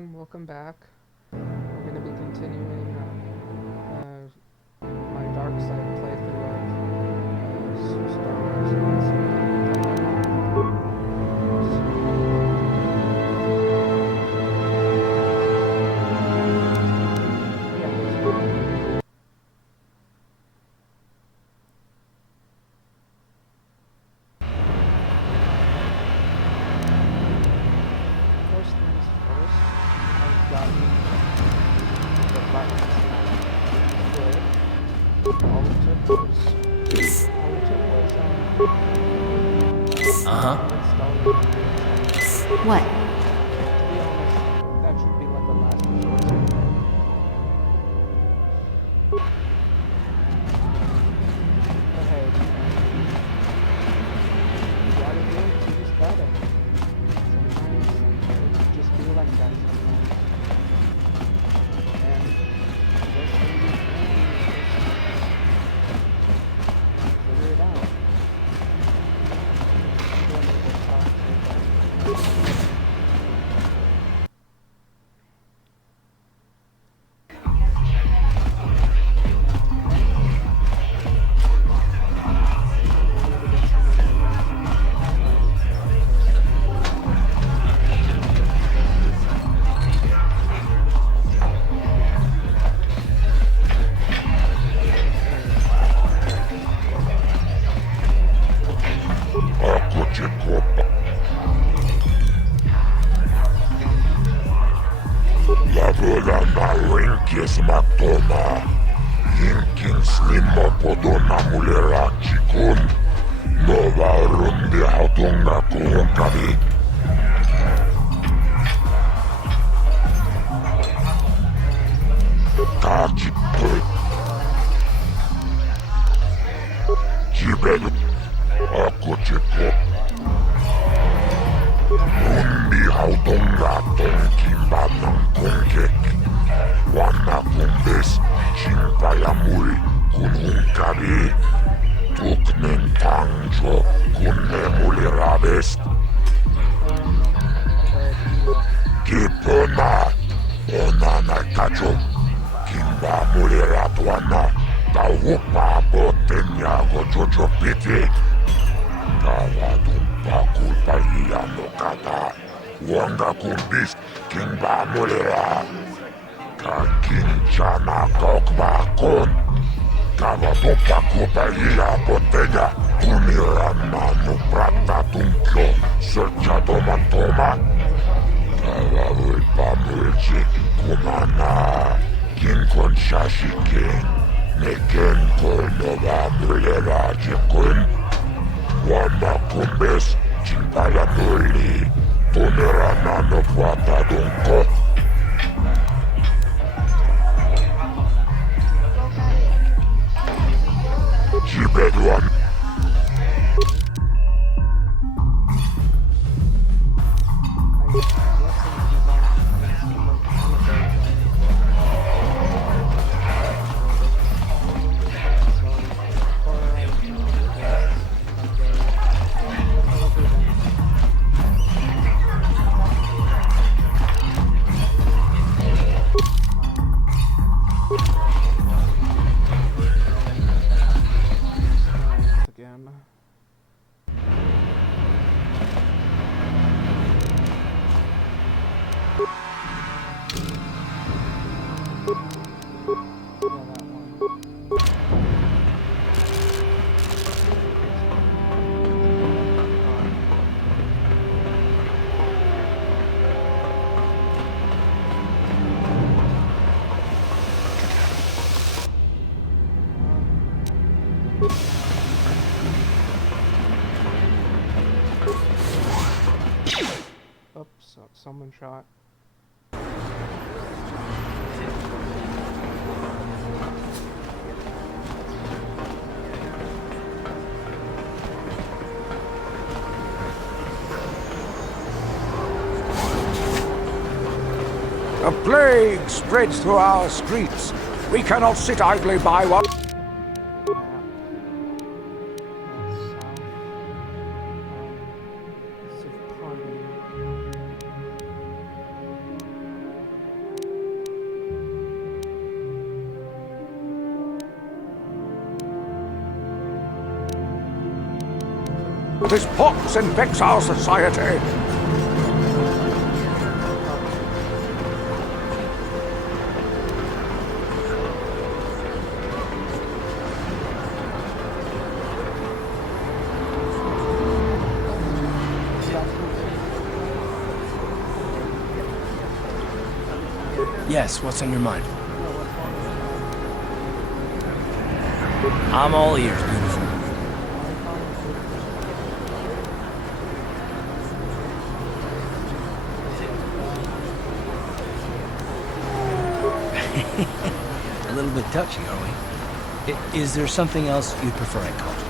everyone, welcome back. We're going to be continuing my Dark Side playthrough of Star Wars First things first, I've gotten the buttons good. All it took was installing What? to be honest, that should be like a last resort. But hey, you gotta do it to this better. Sometimes it just be like that sometimes. And the best thing you can do is just figure it out. I'm going to go talk to Lavora Winkis Matoma, Yinkins Nimopodona Mulerachikun, Nova Rundi Hatunga Kuhunkavi. Kachitu Jibelu Akuchiku Rundi Hatunga Tonkimbadam Kunkek Wana Kumbes Chimpayamuri Kununkavi Tuknen Tangjo Kunnemulirabes Kipona Onana Kacho Kimba Muliratwana Taupa Botenya Gojojo Piti Tawadumpa Kulpahia Nokata Wanga Kumbis Kimba Mulira Kakinchana Kokbakon Tawadumpa Kulpahia Botenya Tunirana Nuprata Tunkyo Searchado Mantoma Tawadumpa Mulchi Kumana Kinkon Shashikin Neken Kolnova Mulira Jikun Wama Kumbes Chimpaya Muli Tunerana no Pata Dunko Chibeduan again. Oops, someone shot. A plague spreads through our streets. We cannot sit idly by while... This pox infects our society. Yes, what's on your mind? I'm all ears, beautiful. A little bit touchy, are we? Is there something else you'd prefer I called you?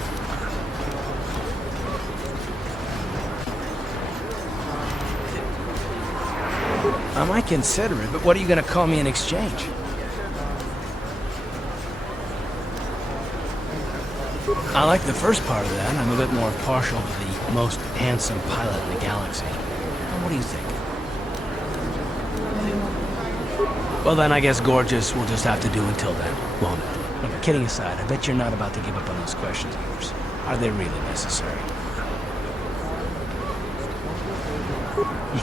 I might consider it, but what are you gonna call me in exchange? I like the first part of that. I'm a bit more partial to the most handsome pilot in the galaxy. What do you think? Well then, I guess gorgeous will just have to do until then, won't it? Look, kidding aside, I bet you're not about to give up on those questions of yours. Are they really necessary?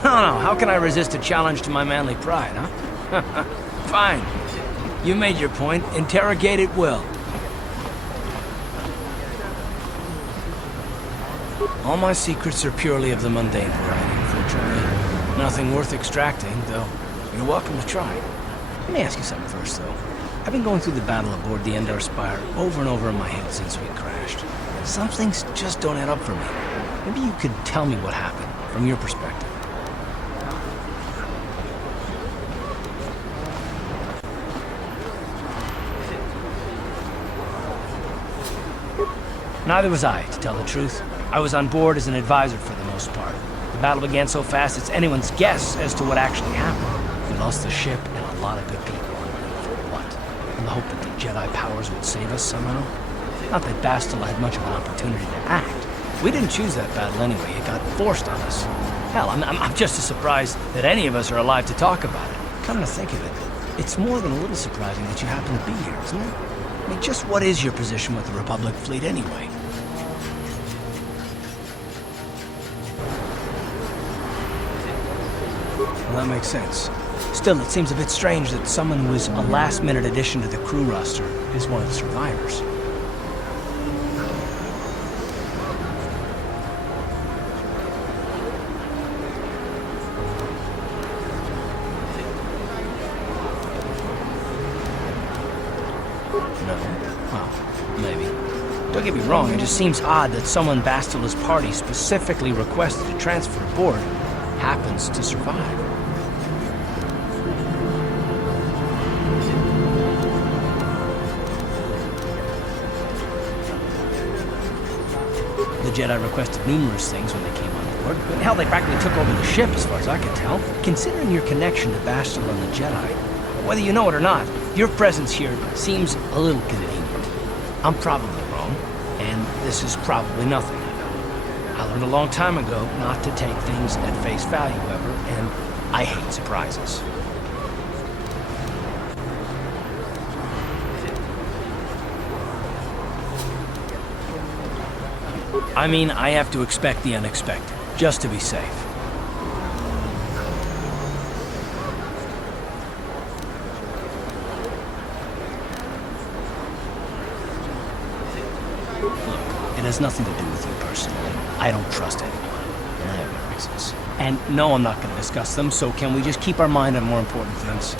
No, how can I resist a challenge to my manly pride, huh? Fine. You made your point. Interrogate at will. All my secrets are purely of the mundane variety, unfortunately. Nothing worth extracting, though you're welcome to try. Let me ask you something first, though. I've been going through the battle aboard the Endar Spire over and over in my head since we crashed. Some things just don't add up for me. Maybe you could tell me what happened, from your perspective. Neither was I, to tell the truth. I was on board as an advisor for the most part. The battle began so fast it's anyone's guess as to what actually happened. We lost the ship and a lot of good people. For what? In the hope that the Jedi powers would save us somehow? Not that Bastila had much of an opportunity to act. We didn't choose that battle anyway. It got forced on us. Hell, I'm just as surprised that any of us are alive to talk about it. Come to think of it, it's more than a little surprising that you happen to be here, isn't it? I mean, just what is your position with the Republic fleet anyway? Well, that makes sense. Still, it seems a bit strange that someone who is a last-minute addition to the crew roster is one of the survivors. No? Well, maybe. Don't get me wrong, it just seems odd that someone Bastila's party specifically requested to transfer aboard happens to survive. The Jedi requested numerous things when they came on board. But hell, they practically took over the ship, as far as I can tell. Considering your connection to Bastila and the Jedi, whether you know it or not, your presence here seems a little convenient. I'm probably wrong, and this is probably nothing. I learned a long time ago not to take things at face value, ever, and I hate surprises. I mean, I have to expect the unexpected, just to be safe. Look, it has nothing to do with you personally. I don't trust anyone. And I have my reasons. And no, I'm not going to discuss them, so can we just keep our mind on more important things?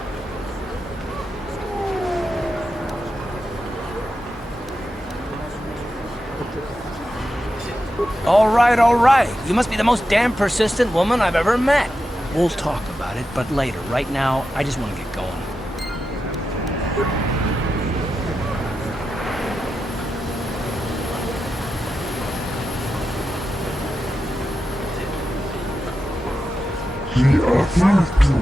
All right. You must be the most damn persistent woman I've ever met. We'll talk about it, but later. Right now, I just want to get going. He offered to,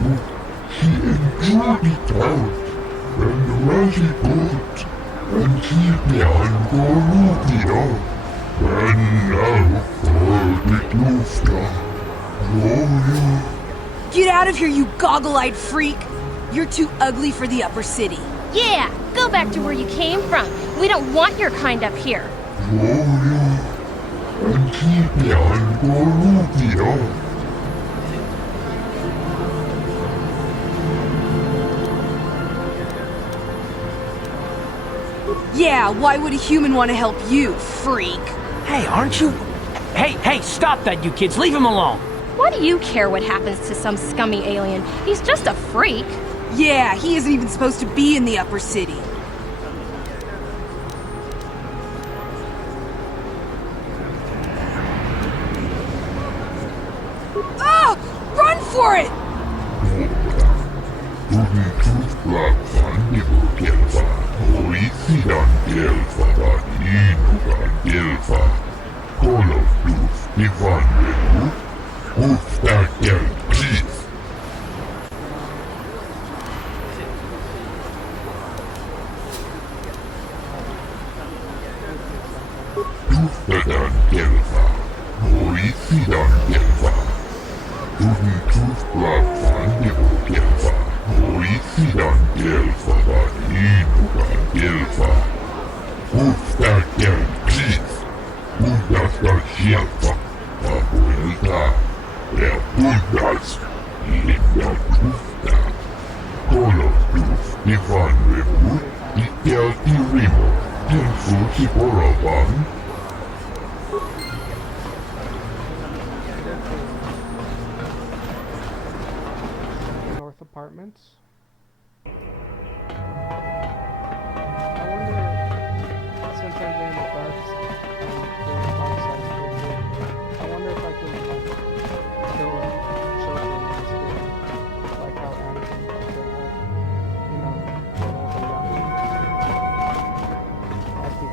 he enjoyed it out, and really good, and keep me on Gorubia. And now for the Lufta. Oh, Get out of here, you goggle-eyed freak! You're too ugly for the upper city. Yeah, go back to where you came from. We don't want your kind up here. yeah. And keep me on Gorubio. Yeah, why would a human want to help you, freak? Hey, aren't you... Hey, stop that, you kids. Leave him alone. Why do you care what happens to some scummy alien? He's just a freak. Yeah, he isn't even supposed to be in the upper city. Ah! Run for it! North Apartments. I wonder, since I'm doing the darks, I wonder if I can like kill children in this game, like how Anakin killed all, kill all the younglings. That'd be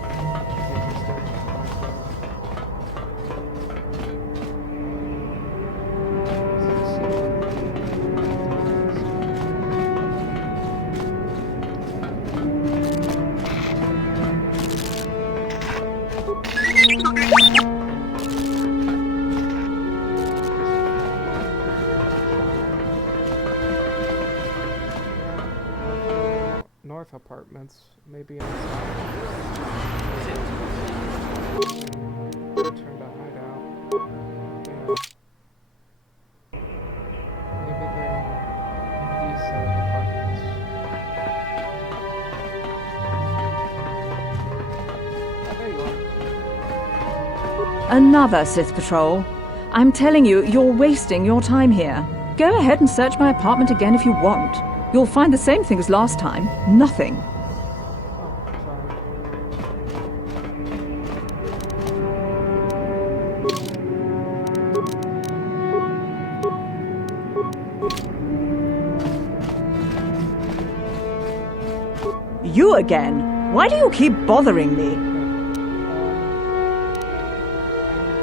interesting. North Apartments, maybe inside. Turn to hideout. Yeah. Maybe they're in these set of apartments. Oh, there you are. Another Sith patrol. I'm telling you, you're wasting your time here. Go ahead and search my apartment again if you want. You'll find the same thing as last time. Nothing. Oh, sorry. You again? Why do you keep bothering me? I'm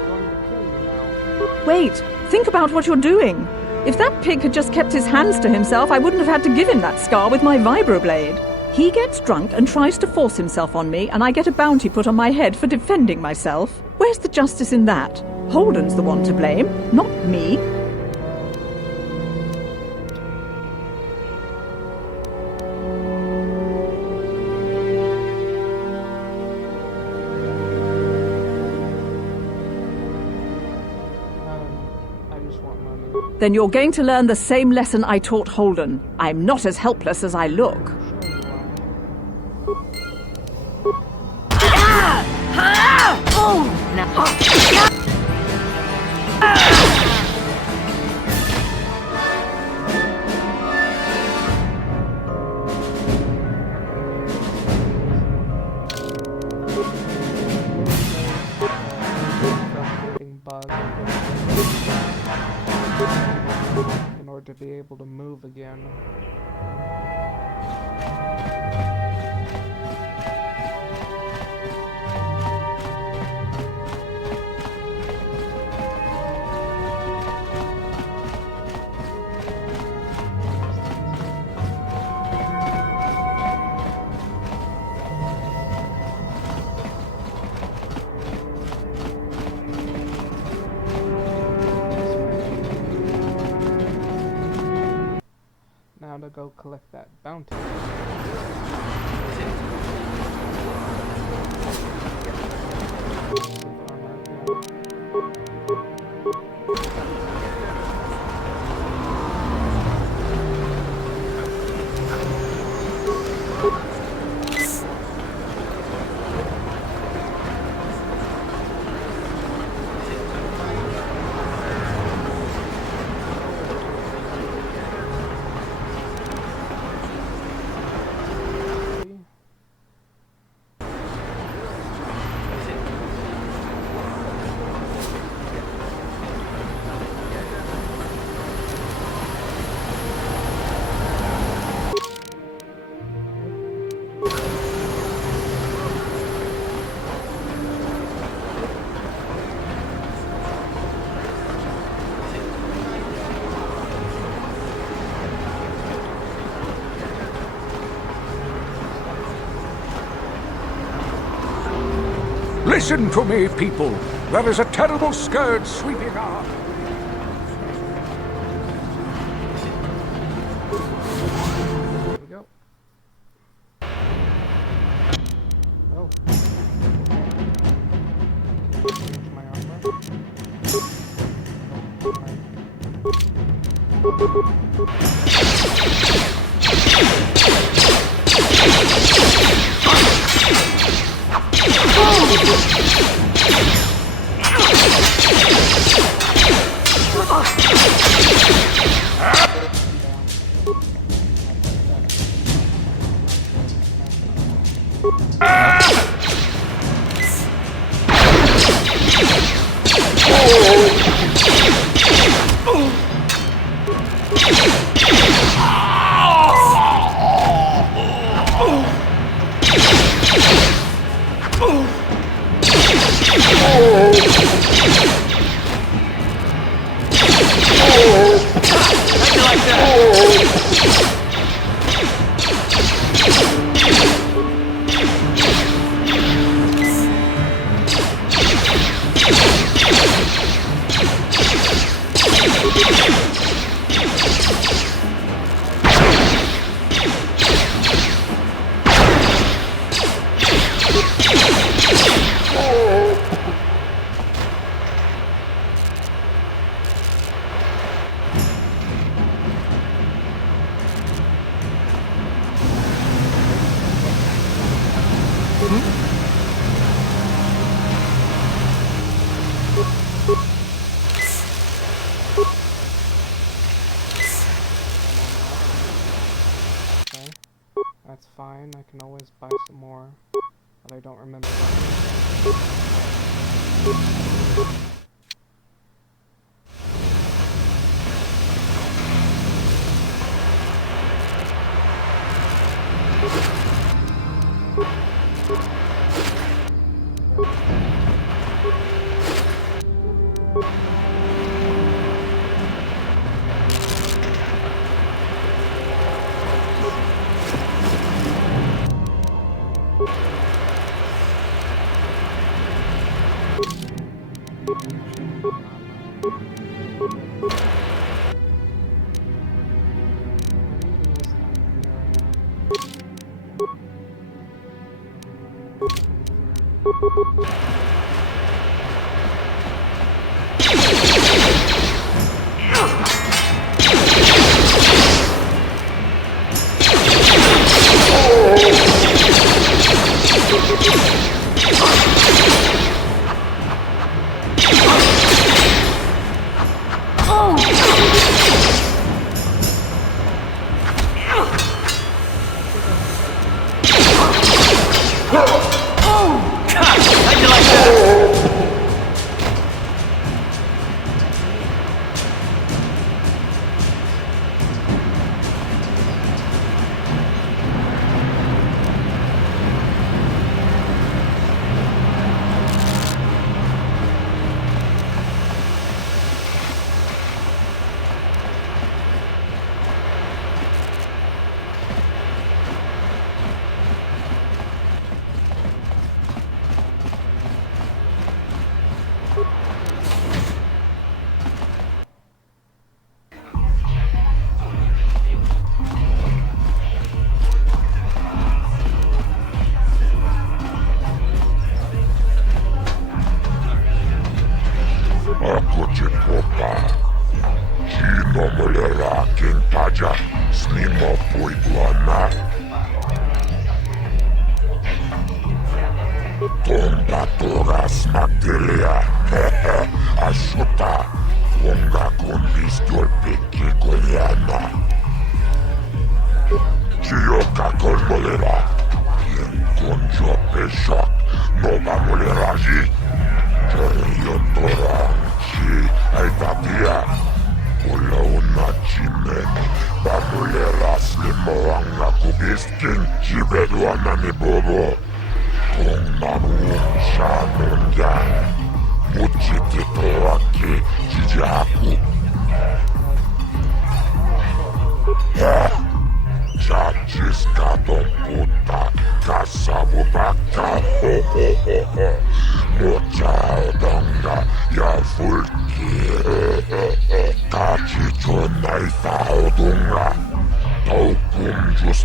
going to kill you now. Wait, think about what you're doing. If that pig had just kept his hands to himself, I wouldn't have had to give him that scar with my vibroblade. He gets drunk and tries to force himself on me, and I get a bounty put on my head for defending myself. Where's the justice in that? Holden's the one to blame, not me. I just want money. Then you're going to learn the same lesson I taught Holden. I'm not as helpless as I look. Sure you are. In order to be able to move again. Now to go collect that bounty. Armor again. Listen to me, people. There is a terrible scourge sweeping our... There we go. Oh. Change my armor. Okay, that's fine. I can always buy some more, but I don't remember.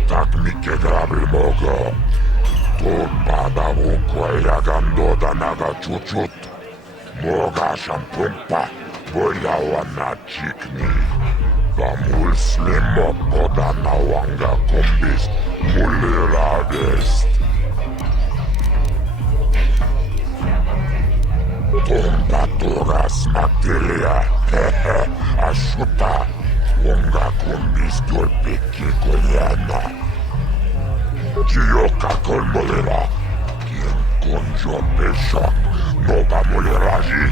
tak mikä grabil mogo. Tuon padavun kuajagan doda naga chuchut. Moga shampumppa, voila wana chikni. Va muslim poda nawanga kumbist, mulliradest. Tumpa turas magdilia, hehe, ashuta. Wonga kumbist tulpikki kuljana. Kiyoka kolmolera, kien konjo peshak, noba moleraji.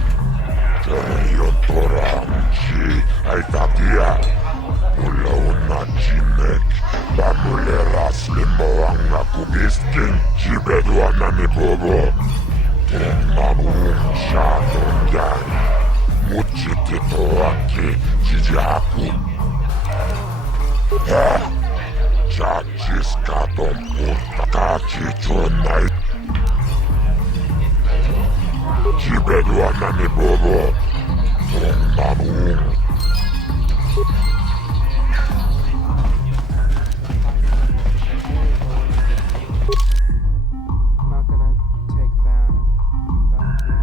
Tereyo toramchi, aitatia. Mulla unna chimek, ba molera slimoanga kubiskin, chibeduanani bobo. Tennamuun shaatungan, muchititoaki, chijaku. Chachis katon purta kachichonai. Chibeduanani bobo. Tennamuun. I'm not gonna take that bounty.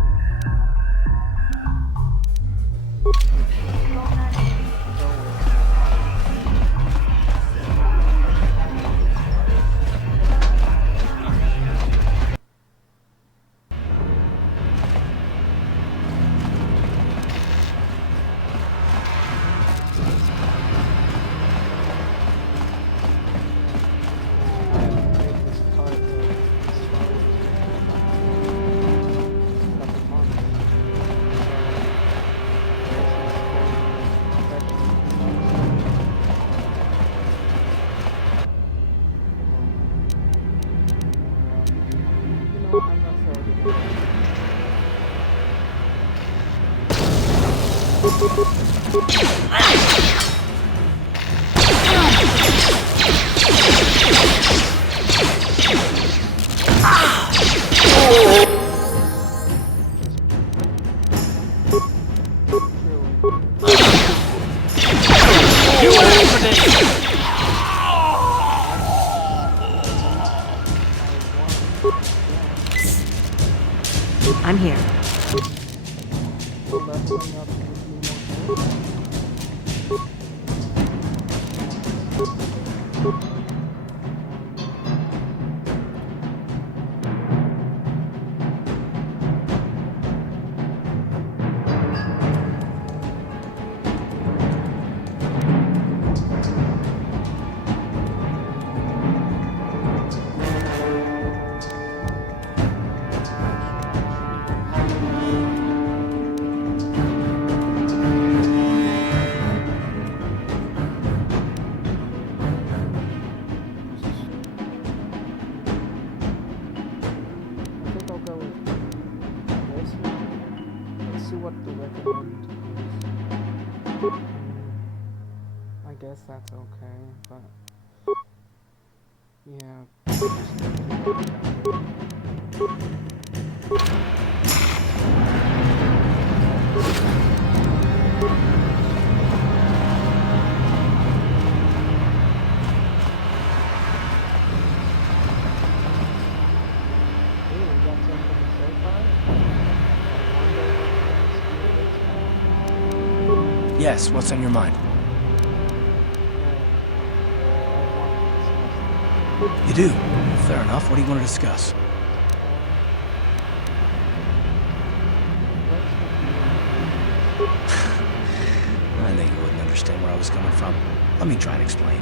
I'm here. I guess that's okay, but yeah. Yes, what's on your mind? You do? Fair enough. What do you want to discuss? I knew you wouldn't understand where I was coming from. Let me try and explain.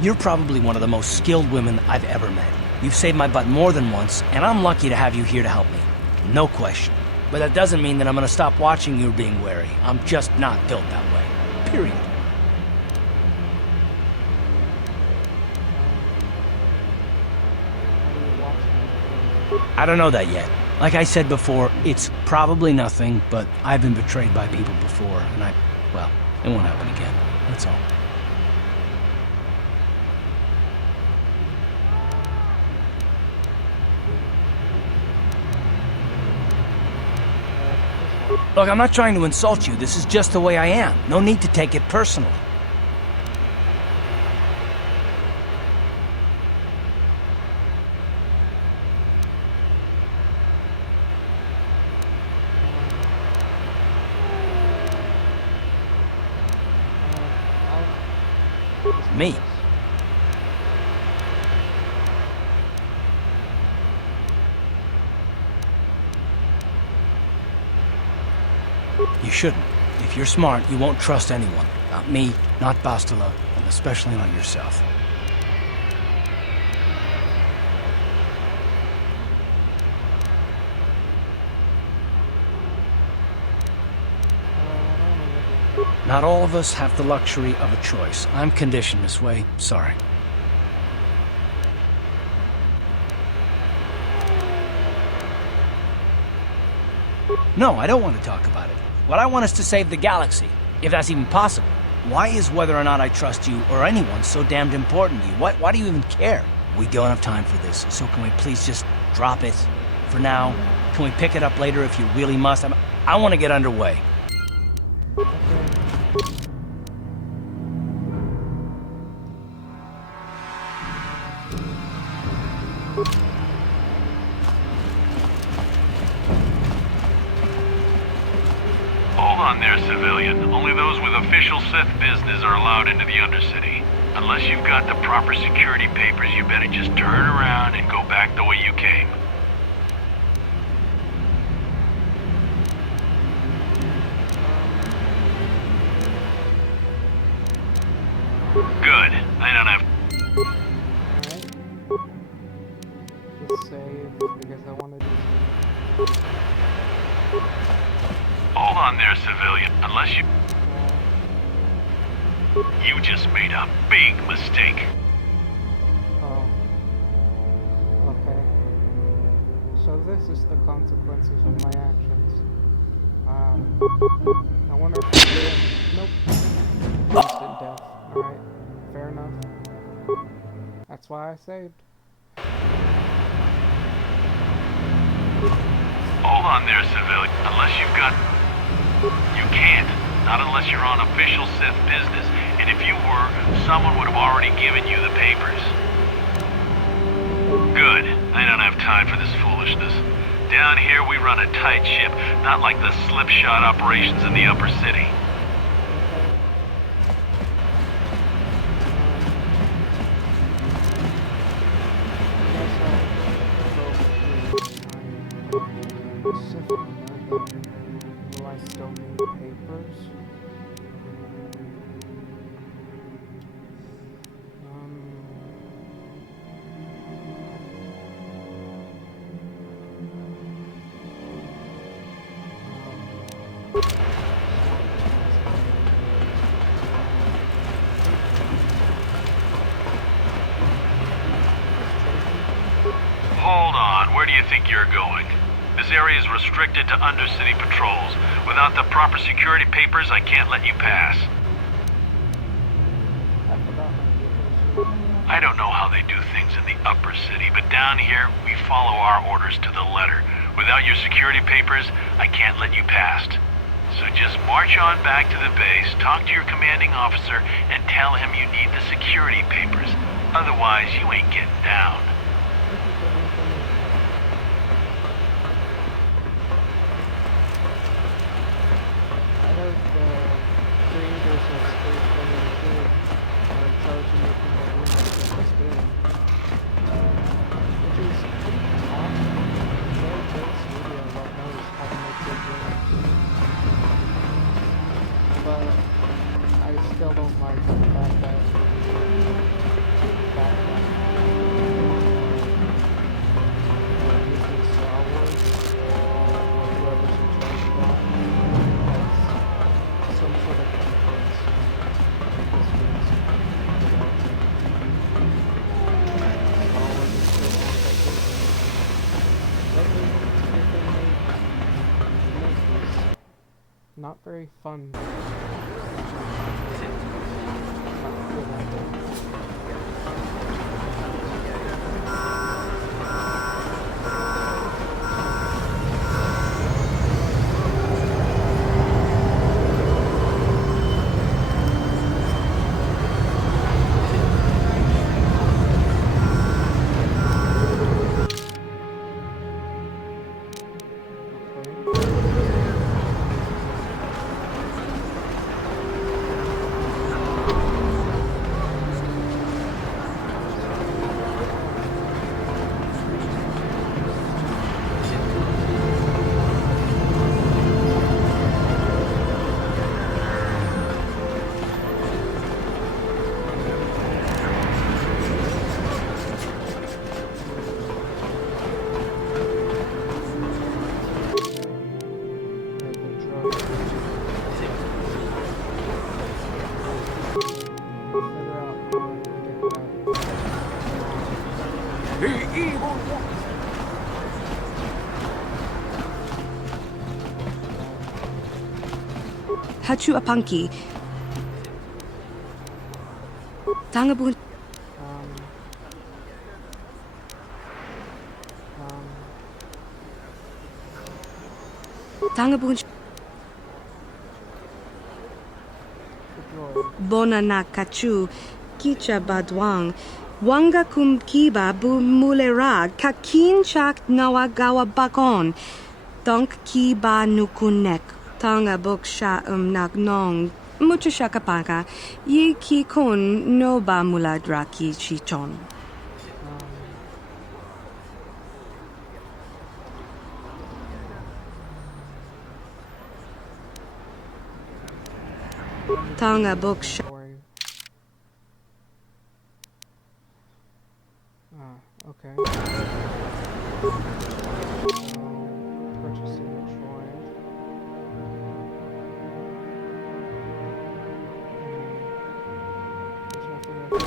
You're probably one of the most skilled women I've ever met. You've saved my butt more than once, and I'm lucky to have you here to help me. No question. But that doesn't mean that I'm gonna stop watching you being wary. I'm just not built that way. Period. I don't know that yet. Like I said before, it's probably nothing, but I've been betrayed by people before, and well, it won't happen again. That's all. Look, I'm not trying to insult you. This is just the way I am. No need to take it personally. Me. You shouldn't. If you're smart, you won't trust anyone. Not me, not Bastila, and especially not yourself. Not all of us have the luxury of a choice. I'm conditioned this way. Sorry. No, I don't want to talk about it. What I want is to save the galaxy, if that's even possible. Why is whether or not I trust you or anyone so damned important to you? Why do you even care? We don't have time for this, so can we please just drop it for now? Can we pick it up later if you really must? I want to get underway. Hold on there, civilian. Only those with official Sith business are allowed into the Undercity. Unless you've got the proper security papers, you better just turn around and go back the way you came. Good. I don't have... Alright. Just save, because I want to do something. Hold on there, civilian. Unless you... You just made a big mistake. Oh. Okay. So this is the consequences of my actions. I wonder if nope. Instant death. Alright. Fair enough. That's why I saved. Hold on there, civilian. Unless you've got... You can't. Not unless you're on official Sith business. And if you were, someone would have already given you the papers. Good. I don't have time for this foolishness. Down here we run a tight ship, not like the slipshod operations in the upper city. Will I still need papers? Hold on, where do you think you're going? This area is restricted to Undercity patrols. Without the proper security papers, I can't let you pass. I forgot my papers. I don't know how they do things in the upper city, but down here, we follow our orders to the letter. Without your security papers, I can't let you past. So just march on back to the base, talk to your commanding officer, and tell him you need the security papers. Otherwise, you ain't getting down. Thank you for the information. I heard the creators of Space Runner 2 are in charge of making the remake of this game. Which is pretty awesome. They're a great studio that knows how to make good games. But I still don't like the fact that Disney Star Wars, or whoever's in charge of that, has some sort of influence in this game's development. Star Wars is still owned by Disney. Lately, everything they make is not very fun. Not good at it. evil one. Hachu Apanki. Tangabun. Tangabun. Bonana Kachu. Kicha Badwang. Wanga kum kiba bu mulera kakin chak nawagawa bakon. Donk kiba nukunek. Tanga boksha nagnong. Mucho shakapaka. Yi ki kon no ba muladraki chichon. Tanga boksha. Okay. Purchasing a droid. There's nothing else.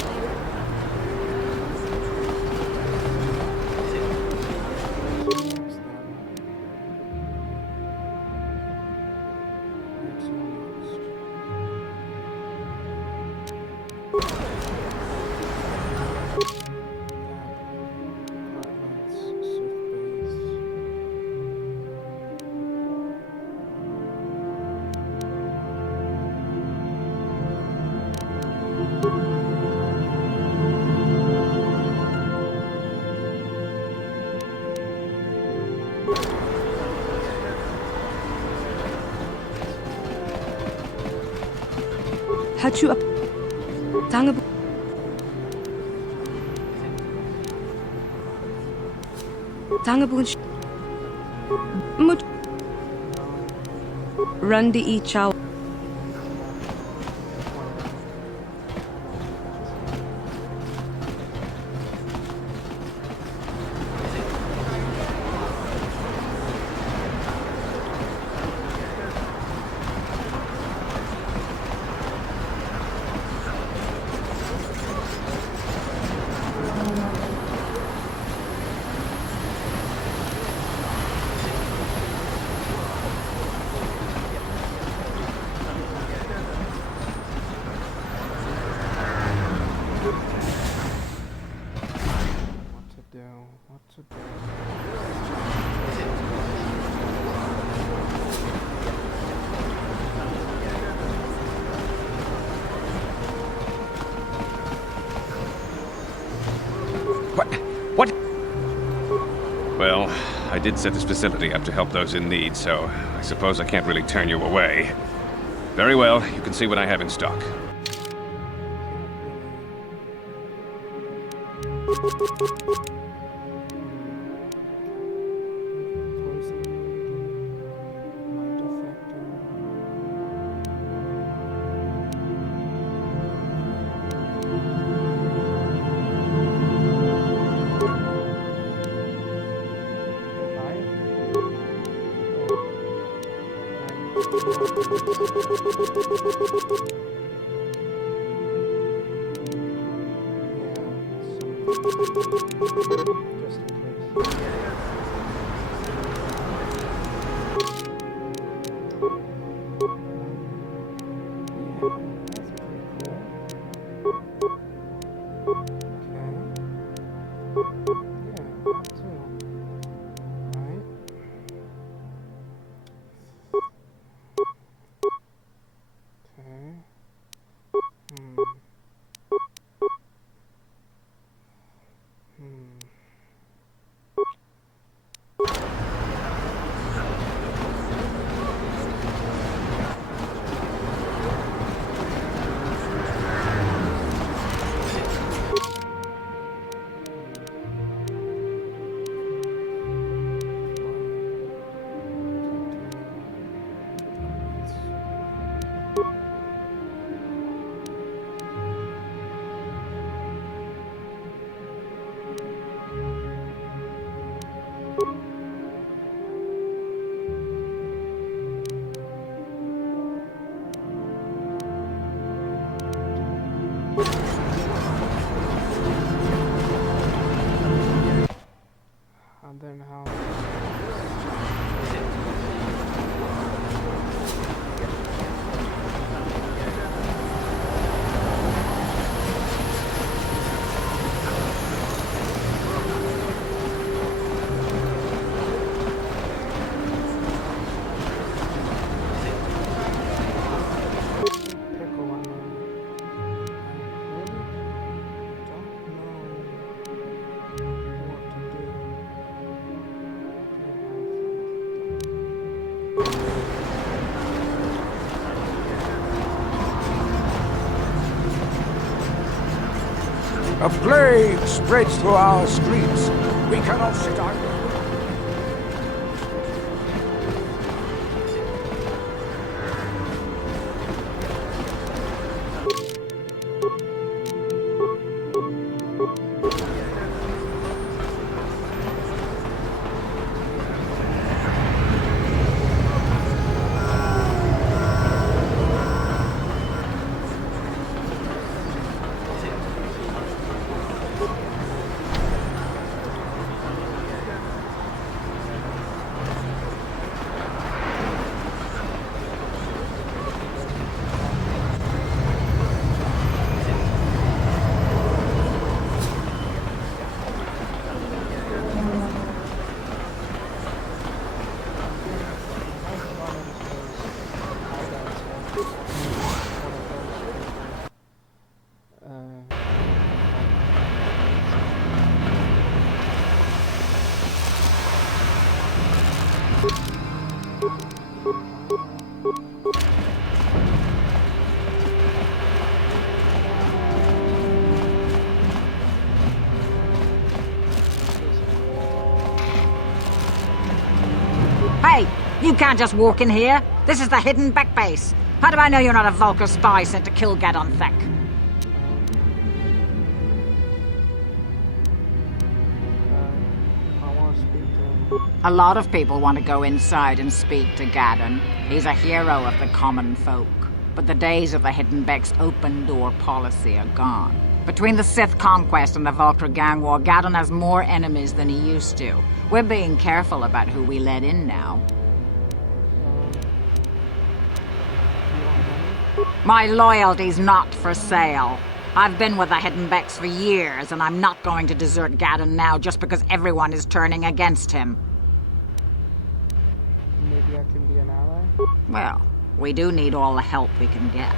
Hachu up. Tanga. Tangabun. Mut. Rundi e chow. What to do? What? Well, I did set this facility up to help those in need, so I suppose I can't really turn you away. Very well, you can see what I have in stock. A plague spreads through our streets. We cannot sit idle. Hey, you can't just walk in here. This is the Hidden Beck base. How do I know you're not a Vulkar spy sent to kill Gadon Thek? I want to speak to him. A lot of people want to go inside and speak to Gadon. He's a hero of the common folk. But the days of the Hidden Beck's open-door policy are gone. Between the Sith conquest and the Vulkar gang war, Gadon has more enemies than he used to. We're being careful about who we let in now. My loyalty's not for sale. I've been with the Hidden Becks for years, and I'm not going to desert Gadon now just because everyone is turning against him. Maybe I can be an ally? Well, we do need all the help we can get.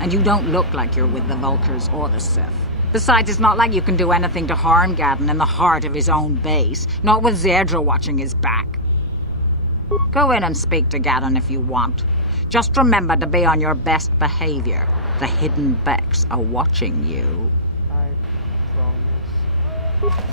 And you don't look like you're with the Vulkars or the Sith. Besides, it's not like you can do anything to harm Gadon in the heart of his own base, not with Zerdra watching his back. Go in and speak to Gadon if you want. Just remember to be on your best behavior. The Hidden Becks are watching you. I promise. Sure.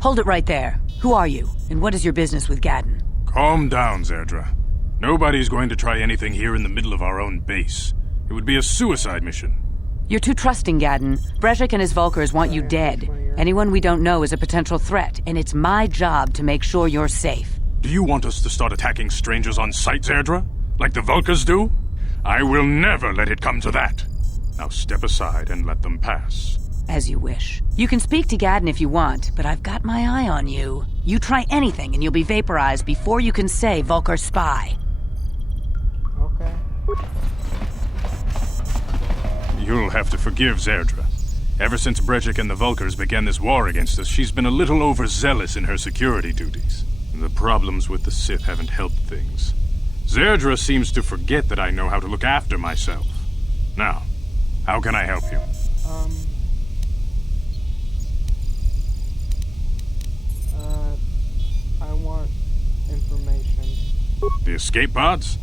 Hold it right there. Who are you, and what is your business with Gadon? Calm down, Zerdra. Nobody's going to try anything here in the middle of our own base. It would be a suicide mission. You're too trusting, Gadon. Brejik and his Vulkars want you dead. Anyone we don't know is a potential threat, and it's my job to make sure you're safe. Do you want us to start attacking strangers on sight, Zerdra? Like the Vulkars do? I will never let it come to that. Now step aside and let them pass. As you wish. You can speak to Gadon if you want, but I've got my eye on you. You try anything and you'll be vaporized before you can say Vulkar spy. Okay. You'll have to forgive Zerdra. Ever since Brejik and the Vulkars began this war against us, she's been a little overzealous in her security duties. The problems with the Sith haven't helped things. Zerdra seems to forget that I know how to look after myself. Now, How can I help you? I want information. The escape pods?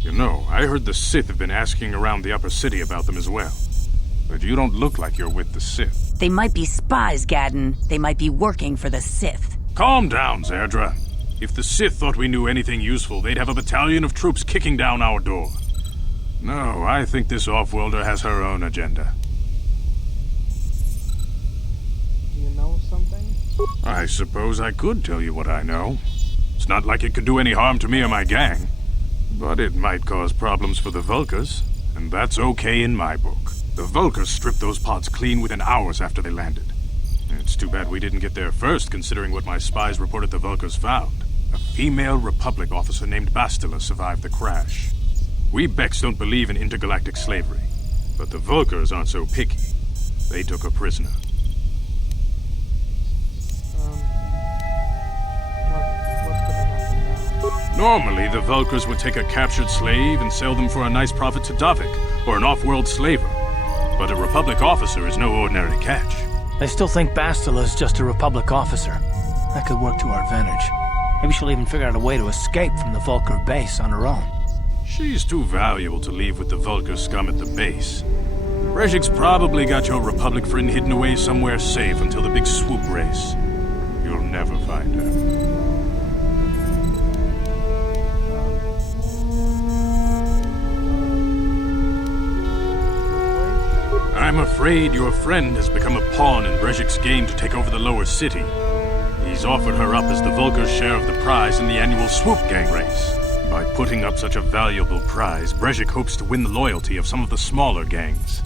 You know, I heard the Sith have been asking around the upper city about them as well. But you don't look like you're with the Sith. They might be spies, Gadden. They might be working for the Sith. Calm down, Zerdra. If the Sith thought we knew anything useful, they'd have a battalion of troops kicking down our door. No, I think this off-worlder has her own agenda. Do you know something? I suppose I could tell you what I know. It's not like it could do any harm to me or my gang. But it might cause problems for the Vulkars, and that's okay in my book. The Vulkars stripped those pods clean within hours after they landed. It's too bad we didn't get there first, considering what my spies reported the Vulkars found. A female Republic officer named Bastila survived the crash. We Becks don't believe in intergalactic slavery, but the Vulkars aren't so picky. They took her prisoner. What's gonna happen now? Normally, the Vulkars would take a captured slave and sell them for a nice profit to Davik, or an off-world slaver. But a Republic officer is no ordinary catch. I still think Bastila's just a Republic officer. That could work to our advantage. Maybe she'll even figure out a way to escape from the Vulkar base on her own. She's too valuable to leave with the Vulkar scum at the base. Brejik's probably got your Republic friend hidden away somewhere safe until the big swoop race. You'll never find her. I'm afraid your friend has become a pawn in Brejik's game to take over the lower city. He's offered her up as the Vulkar's share of the prize in the annual Swoop Gang race. By putting up such a valuable prize, Brejik hopes to win the loyalty of some of the smaller gangs.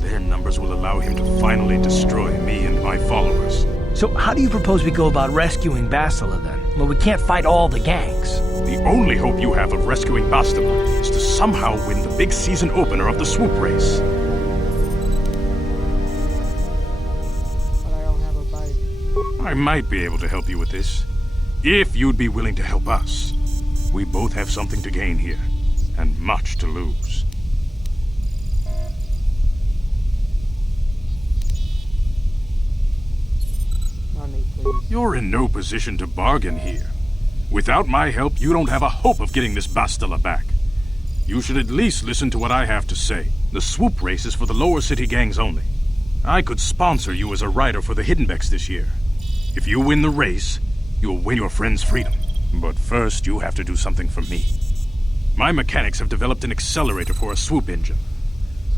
Their numbers will allow him to finally destroy me and my followers. So how do you propose we go about rescuing Bastila then? Well, we can't fight all the gangs. The only hope you have of rescuing Bastila is to somehow win the big season opener of the Swoop race. I might be able to help you with this, if you'd be willing to help us. We both have something to gain here, and much to lose. Money, please. You're in no position to bargain here. Without my help, you don't have a hope of getting this Bastila back. You should at least listen to what I have to say. The Swoop race is for the lower city gangs only. I could sponsor you as a rider for the Hiddenbecks this year. If you win the race, you'll win your friend's freedom. But first, you have to do something for me. My mechanics have developed an accelerator for a swoop engine.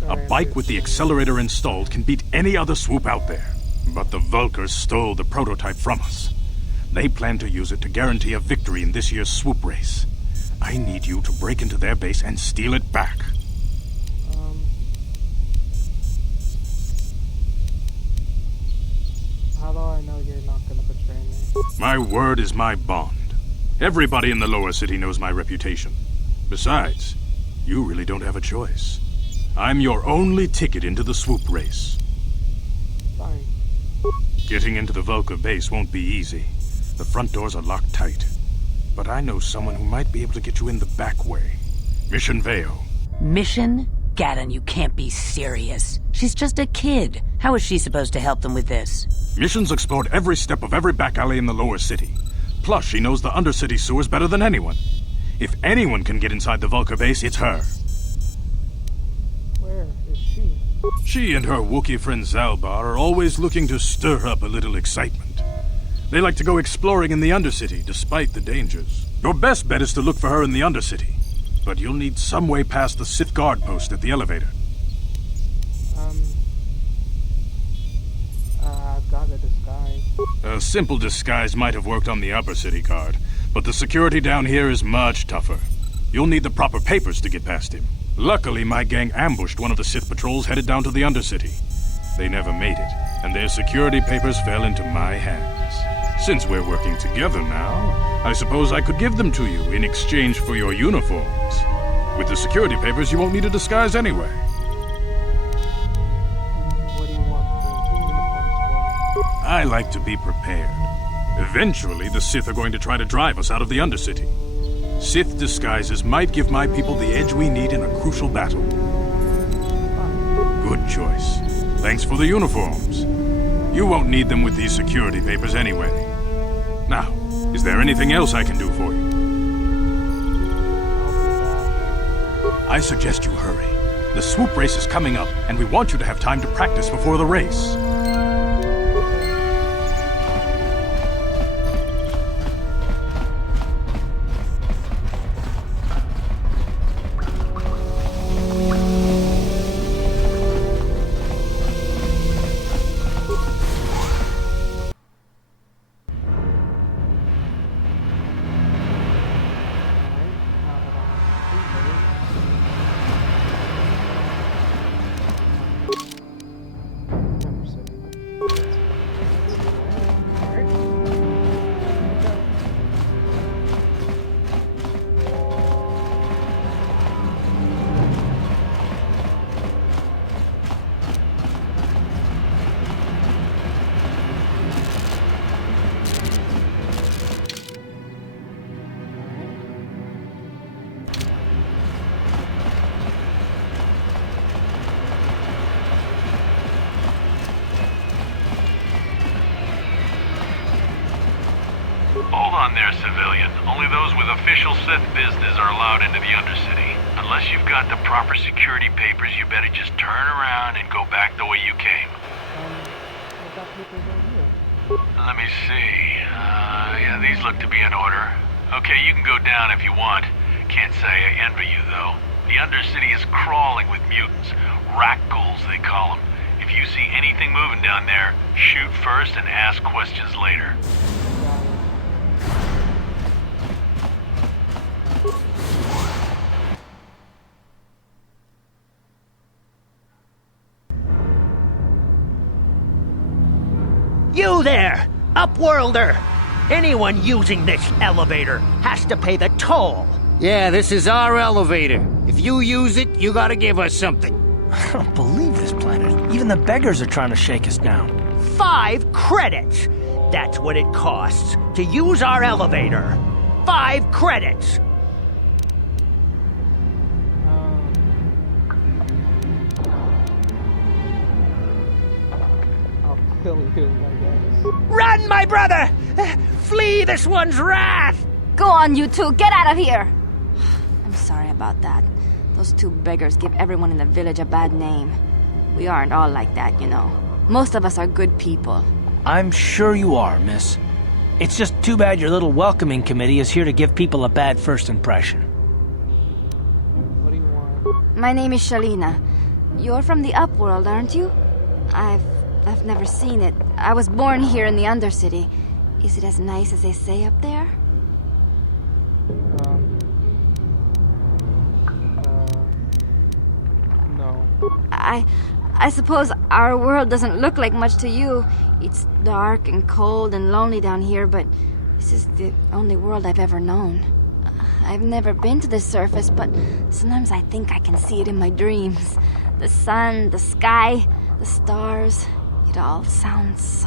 A bike with the accelerator installed can beat any other swoop out there. But the Vulkars stole the prototype from us. They plan to use it to guarantee a victory in this year's swoop race. I need you to break into their base and steal it back. How do I know you're not gonna betray me? My word is my bond. Everybody in the lower city knows my reputation. Besides, you really don't have a choice. I'm your only ticket into the swoop race. Fine. Getting into the Vulkar base won't be easy. The front doors are locked tight. But I know someone who might be able to get you in the back way. Mission Veo. Mission? Gadden, you can't be serious. She's just a kid. How is she supposed to help them with this? Mission's explored every step of every back alley in the lower city. Plus, she knows the undercity sewers better than anyone. If anyone can get inside the Vulkar base, it's her. Where is she? She and her Wookiee friend Zalbar are always looking to stir up a little excitement. They like to go exploring in the Undercity, despite the dangers. Your best bet is to look for her in the Undercity. But you'll need some way past the Sith guard post at the elevator. I've got a disguise. A simple disguise might have worked on the Upper City guard, but the security down here is much tougher. You'll need the proper papers to get past him. Luckily, my gang ambushed one of the Sith patrols headed down to the Undercity. They never made it, and their security papers fell into my hands. Since we're working together now, I suppose I could give them to you in exchange for your uniforms. With the security papers, you won't need a disguise anyway. What do you want the uniforms for? I like to be prepared. Eventually, the Sith are going to try to drive us out of the Undercity. Sith disguises might give my people the edge we need in a crucial battle. Good choice. Thanks for the uniforms. You won't need them with these security papers anyway. Now, is there anything else I can do for you? I suggest you hurry. The swoop race is coming up, and we want you to have time to practice before the race. Hold on there, civilian. Only those with official Sith business are allowed into the Undercity. Unless you've got the proper security papers, you better just turn around and go back the way you came. I've got papers right here. Let me see. Yeah, these look to be in order. Okay, you can go down if you want. Can't say I envy you, though. The Undercity is crawling with mutants. Rat ghouls, they call them. If you see anything moving down there, shoot first and ask questions later. You there, Upworlder! Anyone using this elevator has to pay the toll. Yeah, this is our elevator. If you use it, you gotta give us something. I don't believe this planet. Even the beggars are trying to shake us down. 5 credits! That's what it costs to use our elevator. 5 credits! I'll kill you, I guess. Run, my brother! Flee this one's wrath! Go on, you two. Get out of here! I'm sorry about that. Those 2 beggars give everyone in the village a bad name. We aren't all like that, you know. Most of us are good people. I'm sure you are, miss. It's just too bad your little welcoming committee is here to give people a bad first impression. What do you want? My name is Shalina. You're from the Upworld, aren't you? I've never seen it. I was born here in the Undercity. Is it as nice as they say up there? No. I suppose our world doesn't look like much to you. It's dark and cold and lonely down here, but this is the only world I've ever known. I've never been to the surface, but sometimes I think I can see it in my dreams. The sun, the sky, the stars. It all sounds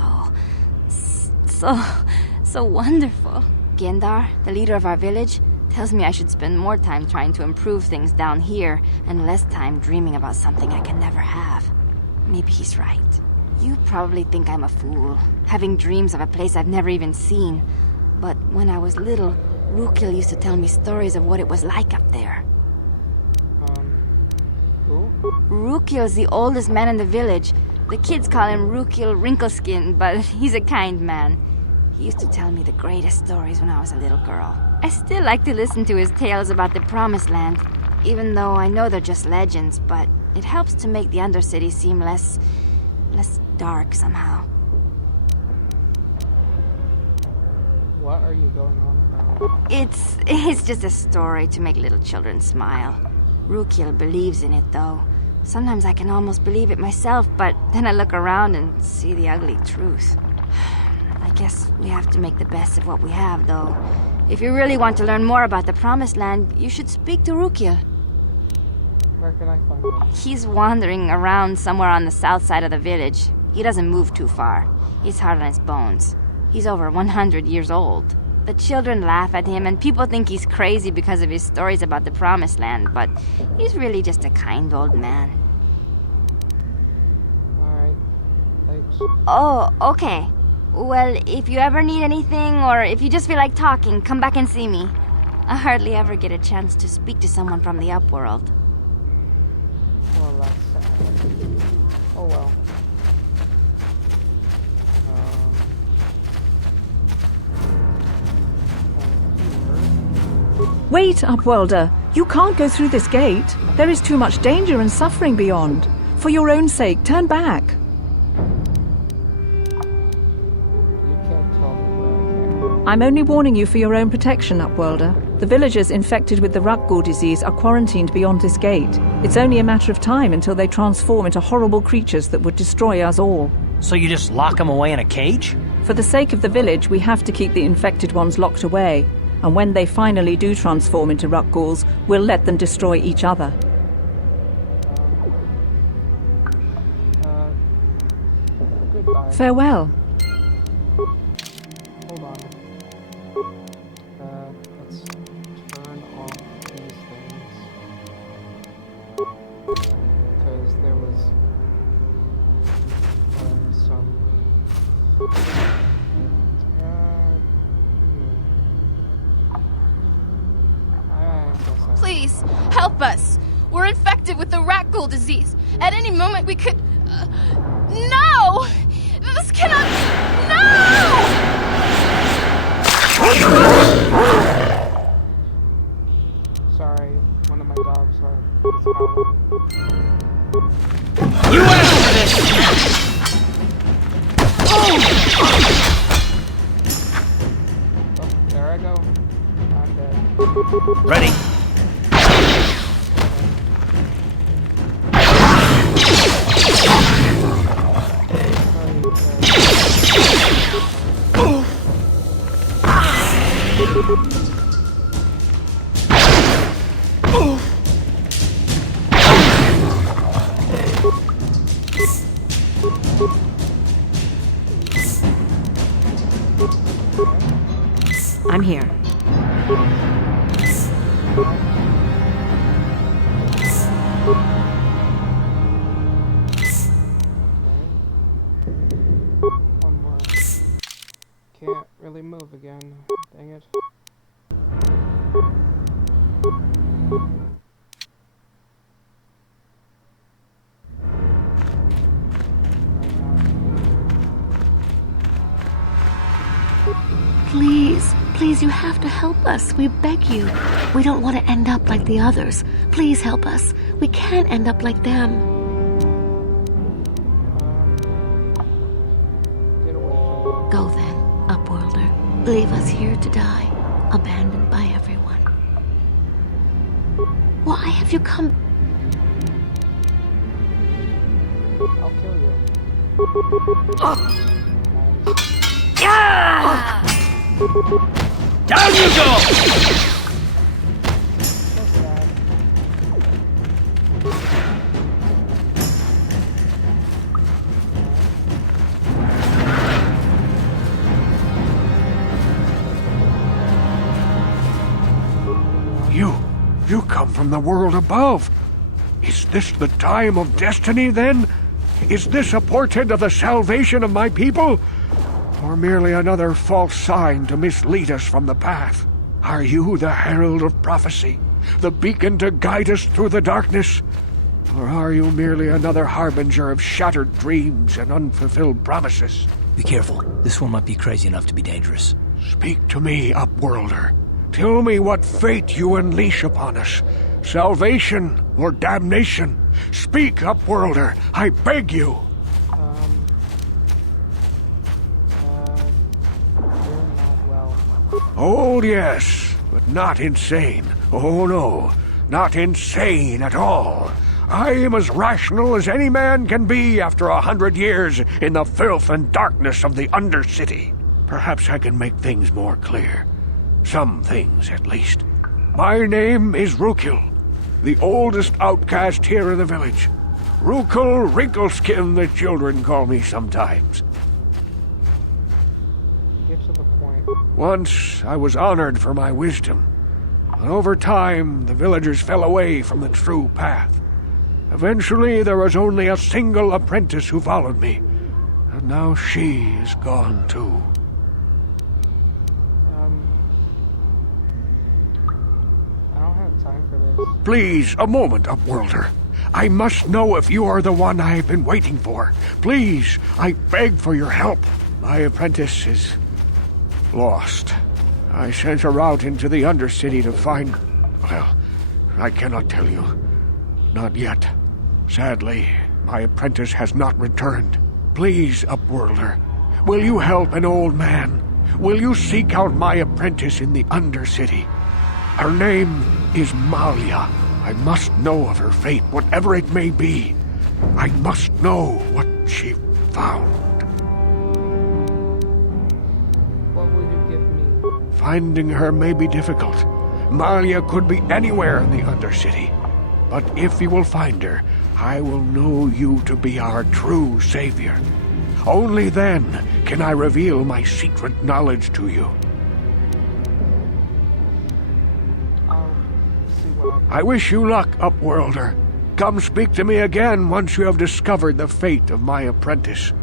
so wonderful. Gendar, the leader of our village, tells me I should spend more time trying to improve things down here and less time dreaming about something I can never have. Maybe he's right. You probably think I'm a fool, having dreams of a place I've never even seen. But when I was little, Rukil used to tell me stories of what it was like up there. Who? Rukil's the oldest man in the village. The kids call him Rukil Wrinkleskin, but he's a kind man. He used to tell me the greatest stories when I was a little girl. I still like to listen to his tales about the Promised Land, even though I know they're just legends, but it helps to make the Undercity seem less dark somehow. What are you going on about? It's just a story to make little children smile. Rukil believes in it, though. Sometimes I can almost believe it myself, but then I look around and see the ugly truth. I guess we have to make the best of what we have, though. If you really want to learn more about the Promised Land, you should speak to Rukil. Where can I find him? He's wandering around somewhere on the south side of the village. He doesn't move too far. He's hard on his bones. He's over 100 years old. The children laugh at him, and people think he's crazy because of his stories about the Promised Land, but he's really just a kind old man. dogs. Oh, okay. Well, if you ever need anything, or if you just feel like talking, come back and see me. I hardly ever get a chance to speak to someone from the Upworld. Well, that's sad. Oh well. Wait, Upworlder. You can't go through this gate. There is too much danger and suffering beyond. For your own sake, turn back. I'm only warning you for your own protection, Upworlder. The villagers infected with the Rakghoul disease are quarantined beyond this gate. It's only a matter of time until they transform into horrible creatures that would destroy us all. So you just lock them away in a cage? For the sake of the village, we have to keep the infected ones locked away. And when they finally do transform into Rakghouls, we'll let them destroy each other. Goodbye. Farewell. Hold on. Let's turn off these things. Because there was some... Please, help us. We're infected with the Rakghoul disease. At any moment we could... No! This cannot... No! Sorry, one of my dogs is howling. You asked for this! Oh, there I go. I'm dead. Ready? I'm here. One more. Can't really move again. Dang it. Please, you have to help us. We beg you. We don't want to end up like the others. Please help us. We can't end up like them. Go then, Upworlder. Leave us here to die, abandoned by everyone. Why have you come? I'll kill you. Yeah! Down you go! You come from the world above. Is this the time of destiny, then? Is this a portent of the salvation of my people? Or merely another false sign to mislead us from the path? Are you the herald of prophecy, the beacon to guide us through the darkness? Or are you merely another harbinger of shattered dreams and unfulfilled promises? Be careful. This one might be crazy enough to be dangerous. Speak to me, Upworlder. Tell me what fate you unleash upon us. Salvation or damnation? Speak, Upworlder, I beg you. You're not well. Oh, yes, but not insane. Oh, no, not insane at all. I am as rational as any man can be after 100 years in the filth and darkness of the Undercity. Perhaps I can make things more clear. Some things, at least. My name is Rukil, the oldest outcast here in the village. Rukil Wrinkleskin, the children call me sometimes. Get to the point. Once I was honored for my wisdom, but over time the villagers fell away from the true path. Eventually there was only a single apprentice who followed me, And now she is gone too. I don't have time for this. Please, a moment, Upworlder. I must know if you are the one I have been waiting for. Please, I beg for your help. My apprentice is lost. I sent her out into the Undercity to find... Well, I cannot tell you. Not yet. Sadly, my apprentice has not returned. Please, Upworlder, will you help an old man? Will you seek out my apprentice in the Undercity? Her name is Malia. I must know of her fate, whatever it may be. I must know what she found. What will you give me? Finding her may be difficult. Malia could be anywhere in the Undercity. But if you will find her, I will know you to be our true savior. Only then can I reveal my secret knowledge to you. I wish you luck, Upworlder. Come speak to me again once you have discovered the fate of my apprentice.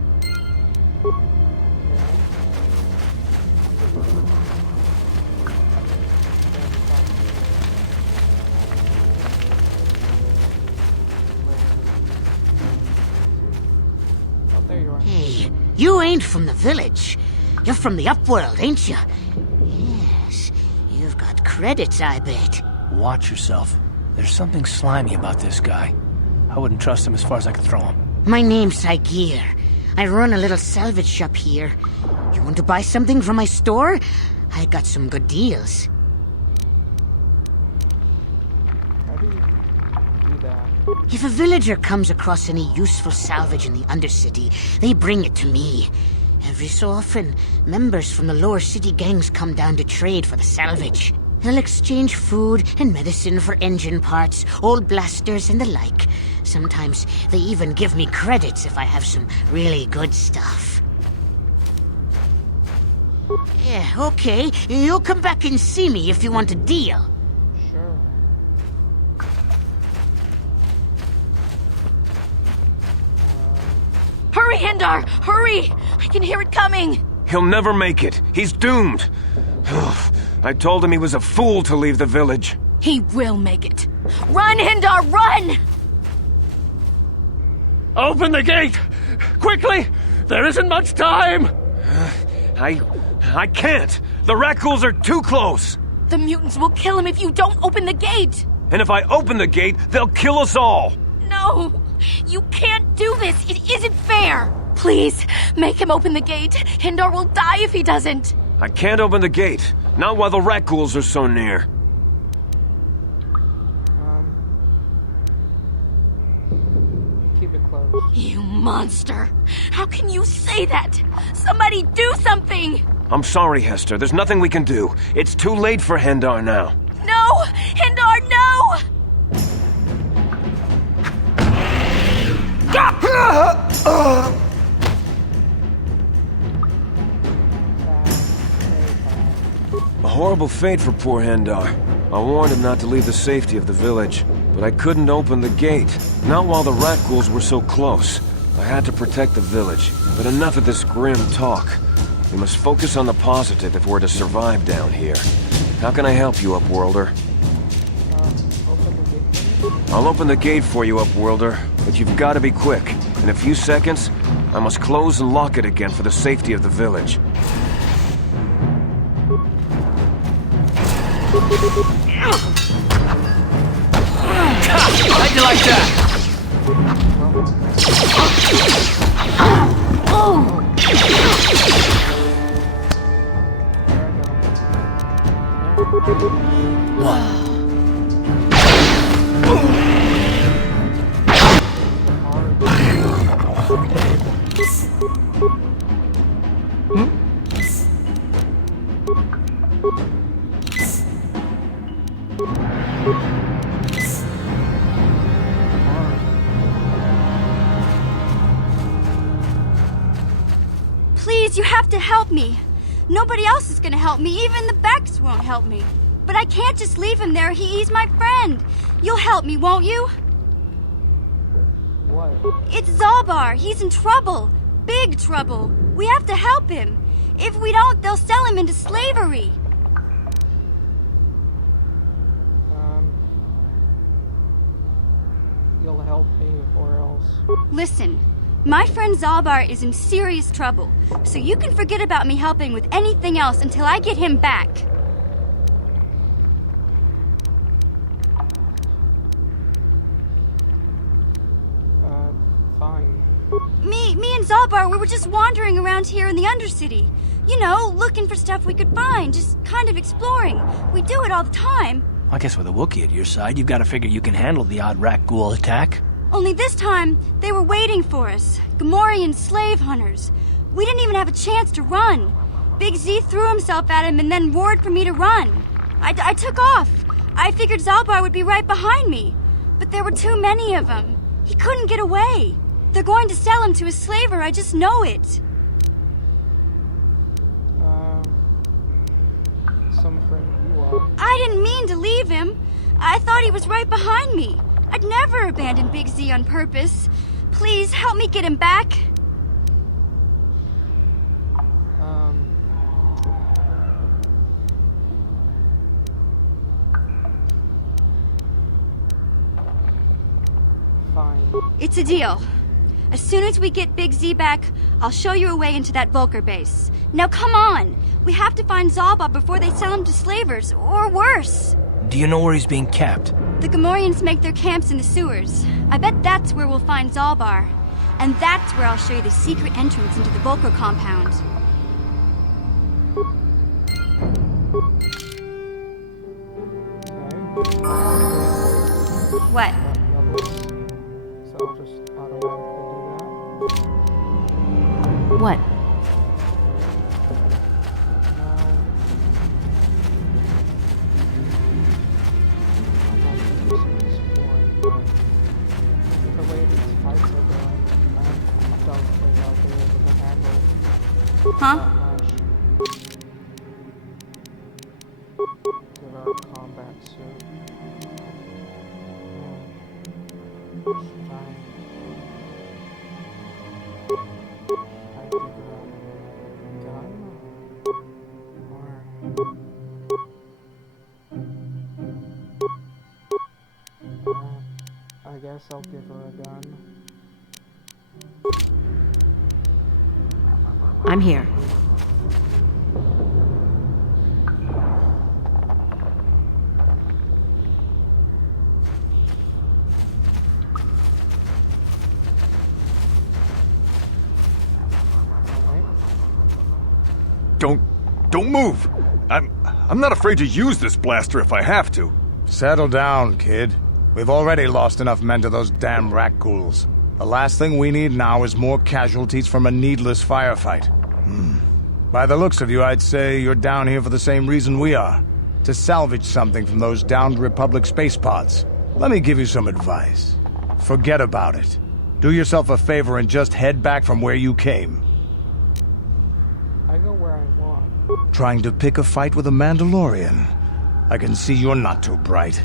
Hey, you ain't from the village. You're from the Upworld, ain't you? Yes, you've got credits, I bet. Watch yourself. There's something slimy about this guy. I wouldn't trust him as far as I could throw him. My name's Saigir. I run a little salvage shop here. You want to buy something from my store? I got some good deals. How do you do that? If a villager comes across any useful salvage in the Undercity, they bring it to me. Every so often, members from the lower city gangs come down to trade for the salvage. They'll exchange food and medicine for engine parts, old blasters and the like. Sometimes they even give me credits if I have some really good stuff. Yeah, okay. You'll come back and see me if you want a deal. Sure. Hurry, Hindar! Hurry! I can hear it coming! He'll never make it. He's doomed. I told him he was a fool to leave the village. He will make it. Run, Hindar, run! Open the gate! Quickly! There isn't much time! I can't. The Rakghouls are too close. The mutants will kill him if you don't open the gate! And if I open the gate, they'll kill us all. No! You can't do this! It isn't fair! Please, make him open the gate. Hindar will die if he doesn't. I can't open the gate. Not while the Rakghouls are so near. Keep it close. You monster! How can you say that? Somebody do something! I'm sorry, Hester. There's nothing we can do. It's too late for Hendar now. No! Hindar, no! A horrible fate for poor Hendar. I warned him not to leave the safety of the village, but I couldn't open the gate. Not while the Rakghouls were so close. I had to protect the village, but enough of this grim talk. We must focus on the positive if we're to survive down here. How can I help you, Upworlder? I'll open the gate for you, Upworlder, but you've got to be quick. In a few seconds, I must close and lock it again for the safety of the village. How'd you like that? Please, you have to help me. Nobody else is gonna help me. Even the Becks won't help me. But I can't just leave him there. He's my friend. You'll help me, won't you? What? It's Zalbar. He's in trouble. big trouble. We have to help him. If we don't, they'll sell him into slavery. You'll help me or else. Listen, my friend Zalbar is in serious trouble, so you can forget about me helping with anything else until I get him back. Fine. Me and Zalbar, we were just wandering around here in the Undercity. You know, looking for stuff we could find, just kind of exploring. We do it all the time. I guess with a Wookiee at your side, you've got to figure you can handle the odd rat ghoul attack. Only this time, they were waiting for us. Gamorrean slave hunters. We didn't even have a chance to run. Big Z threw himself at him and then roared for me to run. I took off. I figured Zalbar would be right behind me. But there were too many of them. He couldn't get away. They're going to sell him to a slaver, I just know it. Some friend you are. I didn't mean to leave him. I thought he was right behind me. I'd never abandon Big Z on purpose. Please, help me get him back. Fine. It's a deal. As soon as we get Big Z back, I'll show you a way into that Vulcar base. Now come on! We have to find Zalbar before they sell him to slavers, or worse. Do you know where he's being kept? The Gamorreans make their camps in the sewers. I bet that's where we'll find Zalbar. And that's where I'll show you the secret entrance into the Vulcar compound. What? So I'll just automatically do that. What? Huh? Give our combat suit. I guess I'll give her a gun. I'm here. Don't move! I'm not afraid to use this blaster if I have to. Settle down, kid. We've already lost enough men to those damn rat ghouls. The last thing we need now is more casualties from a needless firefight. By the looks of you, I'd say you're down here for the same reason we are. To salvage something from those downed Republic space pods. Let me give you some advice. Forget about it. Do yourself a favor and just head back from where you came. I go where I want. Trying to pick a fight with a Mandalorian. I can see you're not too bright.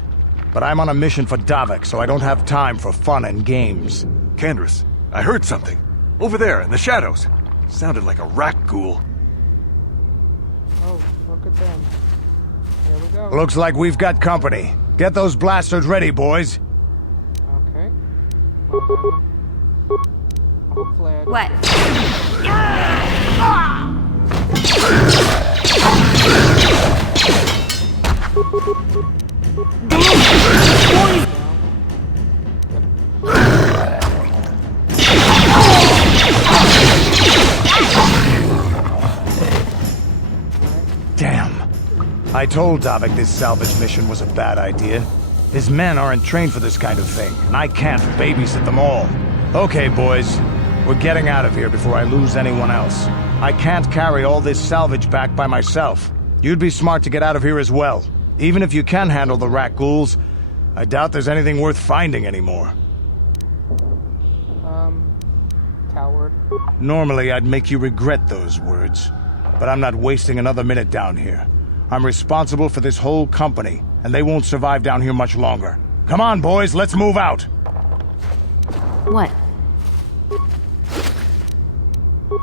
But I'm on a mission for Davik, so I don't have time for fun and games. Candace, I heard something. Over there, in the shadows. Sounded like a rat ghoul. Oh, look at them. Here we go. Looks like we've got company. Get those blasters ready, boys. Okay. Well then. Hopefully I don't... Damn. I told Davik this salvage mission was a bad idea. His men aren't trained for this kind of thing, and I can't babysit them all. Okay, boys. We're getting out of here before I lose anyone else. I can't carry all this salvage back by myself. You'd be smart to get out of here as well. Even if you can handle the rat ghouls, I doubt there's anything worth finding anymore. Coward. Normally, I'd make you regret those words. But I'm not wasting another minute down here. I'm responsible for this whole company, and they won't survive down here much longer. Come on, boys, let's move out! What? You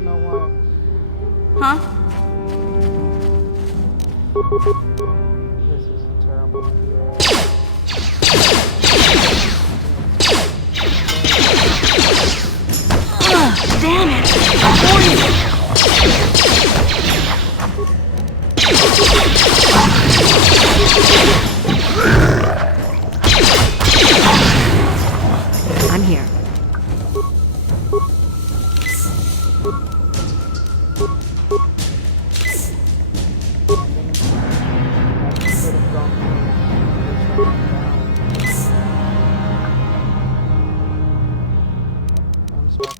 know what? Huh? This is a terrible idea. Damn it! I'm here. I'm stuck.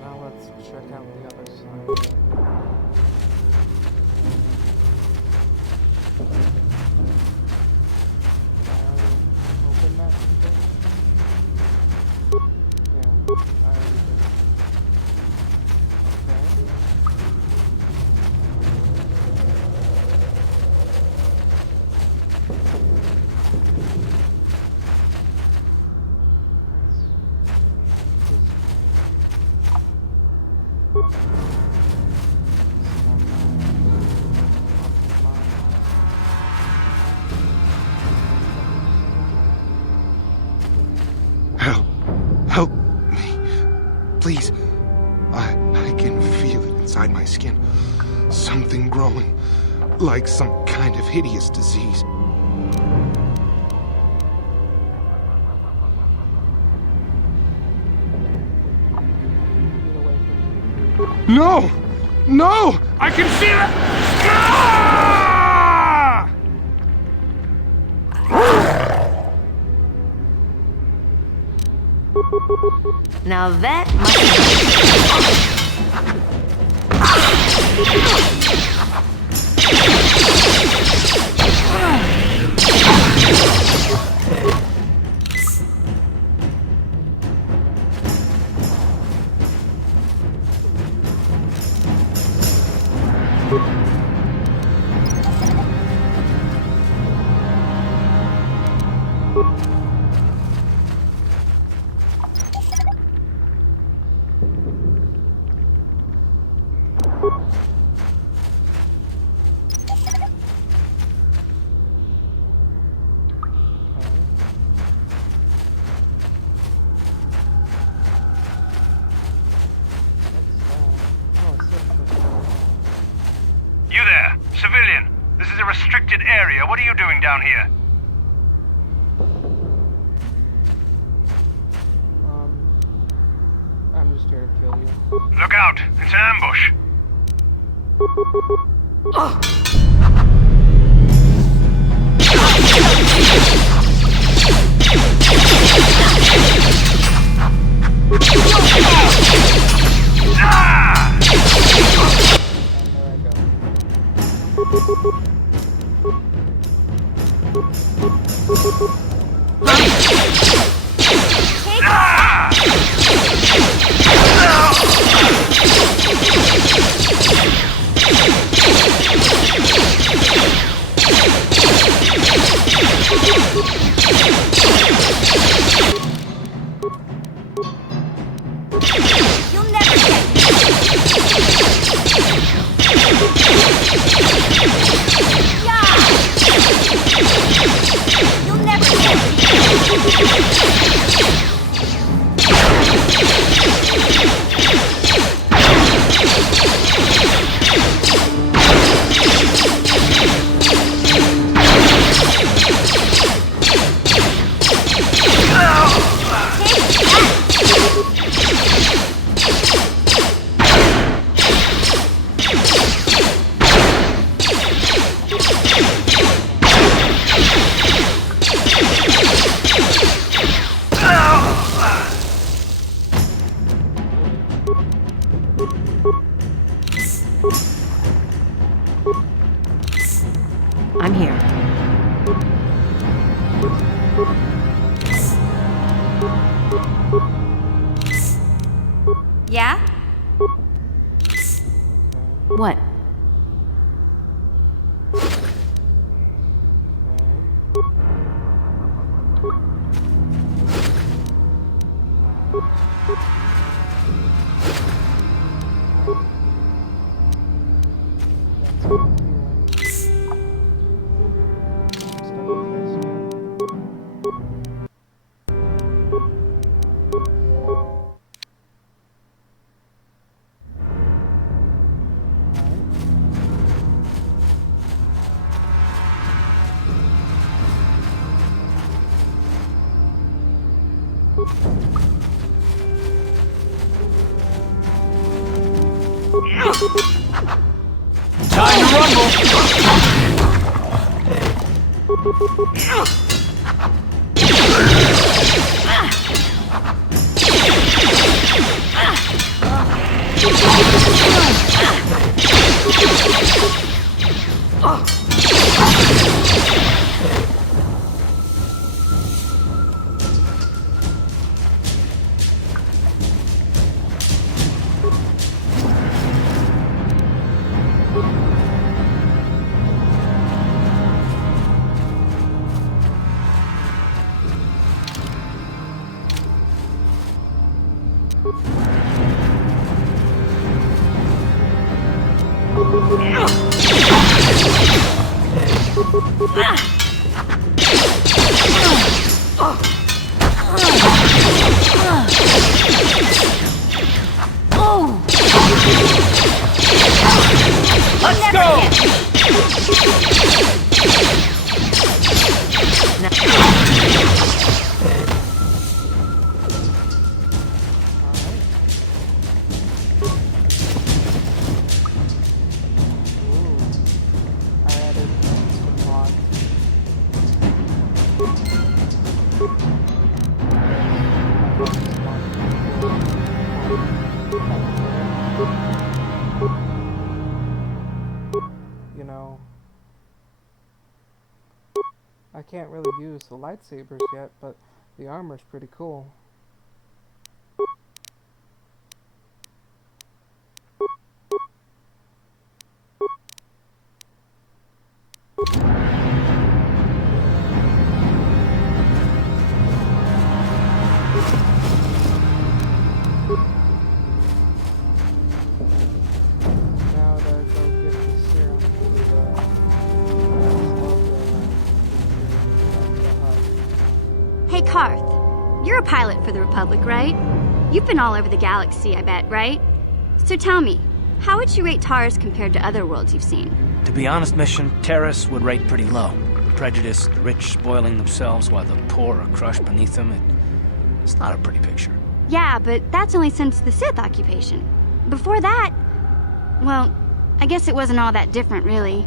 Now let's check out the other side. Open that completely? Yeah, I already did. Help me. Please. I can feel it inside my skin. Something growing. Like some kind of hideous disease. No! No! I can feel it! Ah! Now that You there, civilian. This is a restricted area. What are you doing down here? I'm just here to kill you. Look out! It's an ambush! You'll never get me. Yeah. You'll never get I'm here. Yeah? What? Time to rumble! Let's go! I added some mods. You know, I can't really use the lightsabers yet, but the armor's pretty cool. Now to go get the serum for the Hey, Karth. You're a pilot for the Republic, right? You've been all over the galaxy, I bet, right? So tell me, how would you rate Taurus compared to other worlds you've seen? To be honest, Mission, Terrace would rate pretty low. Prejudice, the rich spoiling themselves while the poor are crushed beneath them. It's not a pretty picture. Yeah, but that's only since the Sith occupation. Before that, well, I guess it wasn't all that different, really.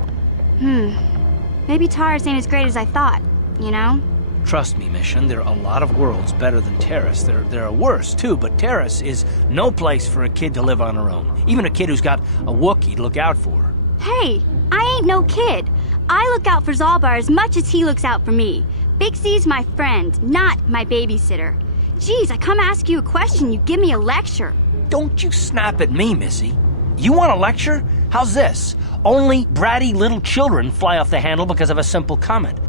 Maybe Taurus ain't as great as I thought, you know? Trust me, Mission, there are a lot of worlds better than Terrace. There are worse, too, but Terrace is no place for a kid to live on her own. Even a kid who's got a Wookiee to look out for. Hey, I ain't no kid. I look out for Zalbar as much as he looks out for me. Big Z's my friend, not my babysitter. Geez, I come ask you a question, you give me a lecture. Don't you snap at me, Missy. You want a lecture? How's this? Only bratty little children fly off the handle because of a simple comment.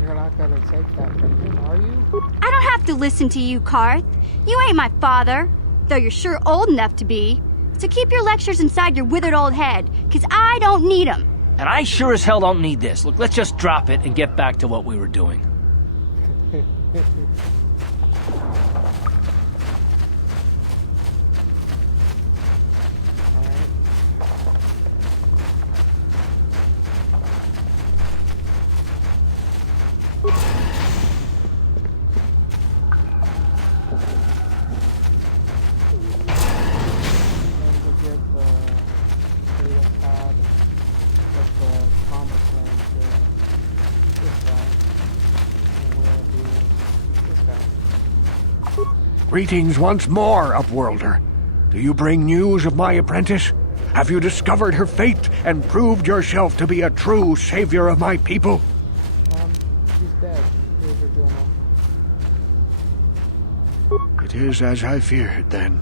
You're not gonna take that from him, are you? I don't have to listen to you, Karth. You ain't my father, though you're sure old enough to be. So keep your lectures inside your withered old head, 'cause I don't need 'em. And I sure as hell don't need this. Look, let's just drop it and get back to what we were doing. Greetings once more, Upworlder. Do you bring news of my apprentice? Have you discovered her fate and proved yourself to be a true savior of my people? She's dead. Here's her journal. It is as I feared, then.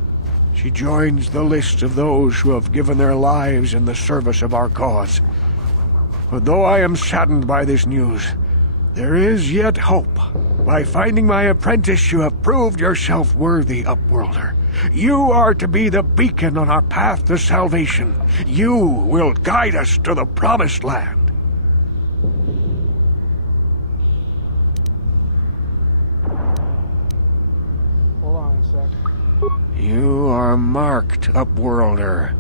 She joins the list of those who have given their lives in the service of our cause. But though I am saddened by this news, there is yet hope. By finding my apprentice, you have proved yourself worthy, Upworlder. You are to be the beacon on our path to salvation. You will guide us to the Promised Land. Hold on a sec. You are marked, Upworlder.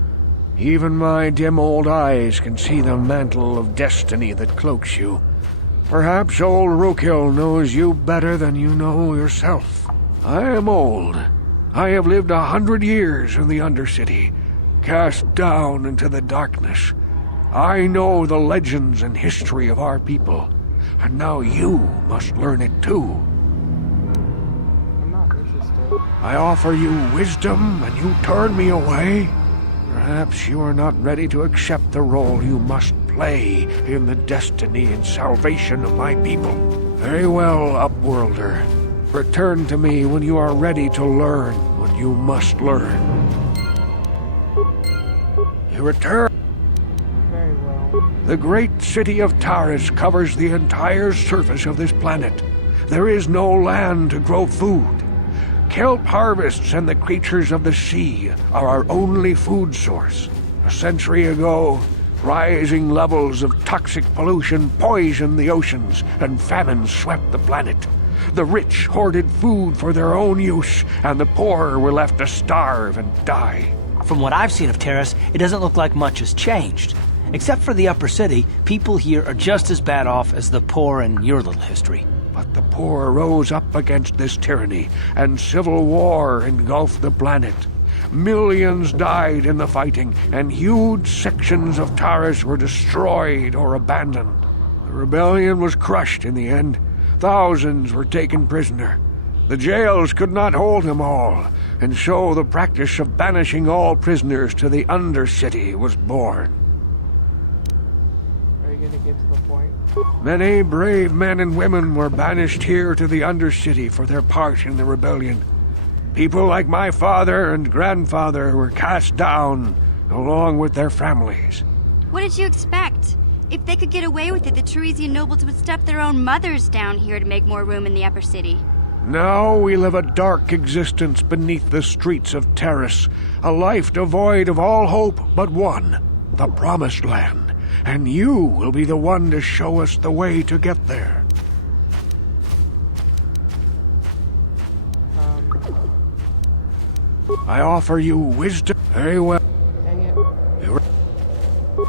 Even my dim old eyes can see the mantle of destiny that cloaks you. Perhaps old Rookhill knows you better than you know yourself. I am old. I have lived 100 years in the Undercity, cast down into the darkness. I know the legends and history of our people, and now you must learn it too. I'm not interested. I offer you wisdom, and you turn me away? Perhaps you are not ready to accept the role you must play in the destiny and salvation of my people. Very well, Upworlder. Return to me when you are ready to learn what you must learn. You return. Very well. The great city of Taris covers the entire surface of this planet. There is no land to grow food. Kelp harvests and the creatures of the sea are our only food source. A century ago, rising levels of toxic pollution poisoned the oceans, and famine swept the planet. The rich hoarded food for their own use, and the poor were left to starve and die. From what I've seen of Taris, it doesn't look like much has changed. Except for the upper city, people here are just as bad off as the poor in your little history. But the poor rose up against this tyranny, and civil war engulfed the planet. Millions died in the fighting, and huge sections of Taris were destroyed or abandoned. The rebellion was crushed in the end. Thousands were taken prisoner. The jails could not hold them all, and so the practice of banishing all prisoners to the Undercity was born. Are you gonna get to the point? Many brave men and women were banished here to the Undercity for their part in the rebellion. People like my father and grandfather were cast down, along with their families. What did you expect? If they could get away with it, the Teresian nobles would stuff their own mothers down here to make more room in the upper city. Now we live a dark existence beneath the streets of Taris, a life devoid of all hope but one, the Promised Land. And you will be the one to show us the way to get there. I offer you wisdom. Very well. Dang it.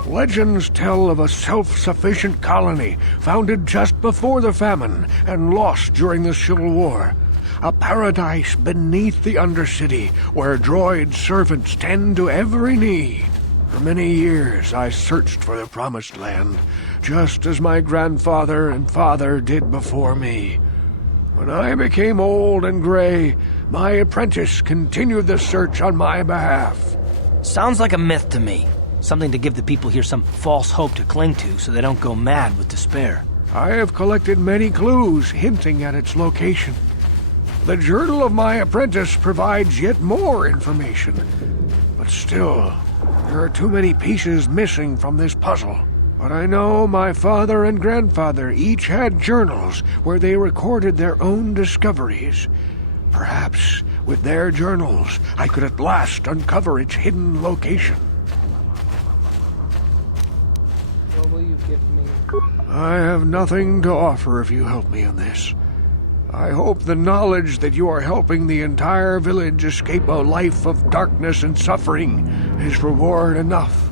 Legends tell of a self-sufficient colony founded just before the famine and lost during the Civil War. A paradise beneath the Undercity where droid servants tend to every need. For many years I searched for the Promised Land, just as my grandfather and father did before me. When I became old and gray, my apprentice continued the search on my behalf. Sounds like a myth to me. Something to give the people here some false hope to cling to so they don't go mad with despair. I have collected many clues hinting at its location. The journal of my apprentice provides yet more information. But still, there are too many pieces missing from this puzzle. But I know my father and grandfather each had journals where they recorded their own discoveries. Perhaps, with their journals, I could at last uncover its hidden location. What will you give me? I have nothing to offer if you help me in this. I hope the knowledge that you are helping the entire village escape a life of darkness and suffering is reward enough.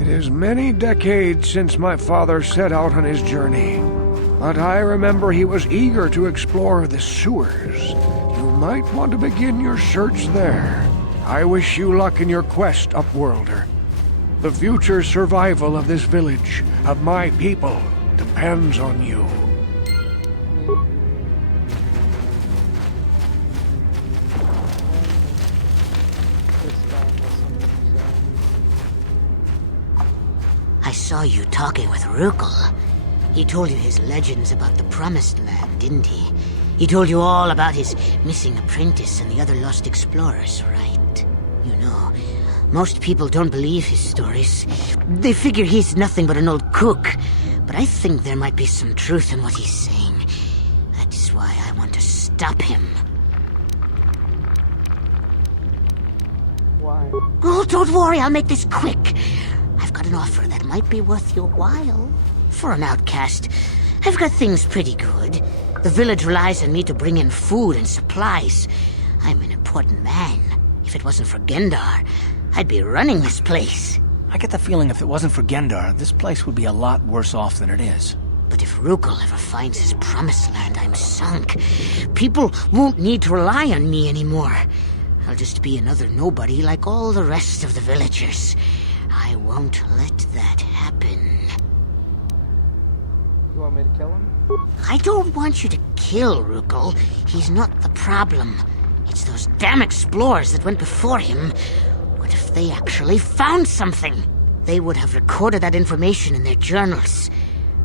It is many decades since my father set out on his journey, but I remember he was eager to explore the sewers. You might want to begin your search there. I wish you luck in your quest, Upworlder. The future survival of this village, of my people, depends on you. I saw you talking with Rukel. He told you his legends about the Promised Land, didn't he? He told you all about his missing apprentice and the other lost explorers, right? You know, most people don't believe his stories. They figure he's nothing but an old cook. But I think there might be some truth in what he's saying. That's why I want to stop him. Why? Oh, don't worry, I'll make this quick. I've got an offer that might be worth your while. For an outcast, I've got things pretty good. The village relies on me to bring in food and supplies. I'm an important man. If it wasn't for Gendar, I'd be running this place. I get the feeling if it wasn't for Gendar, this place would be a lot worse off than it is. But if Rukel ever finds his Promised Land, I'm sunk. People won't need to rely on me anymore. I'll just be another nobody like all the rest of the villagers. I won't let that happen. You want me to kill him? I don't want you to kill Rukel. He's not the problem. It's those damn explorers that went before him. What if they actually found something? They would have recorded that information in their journals.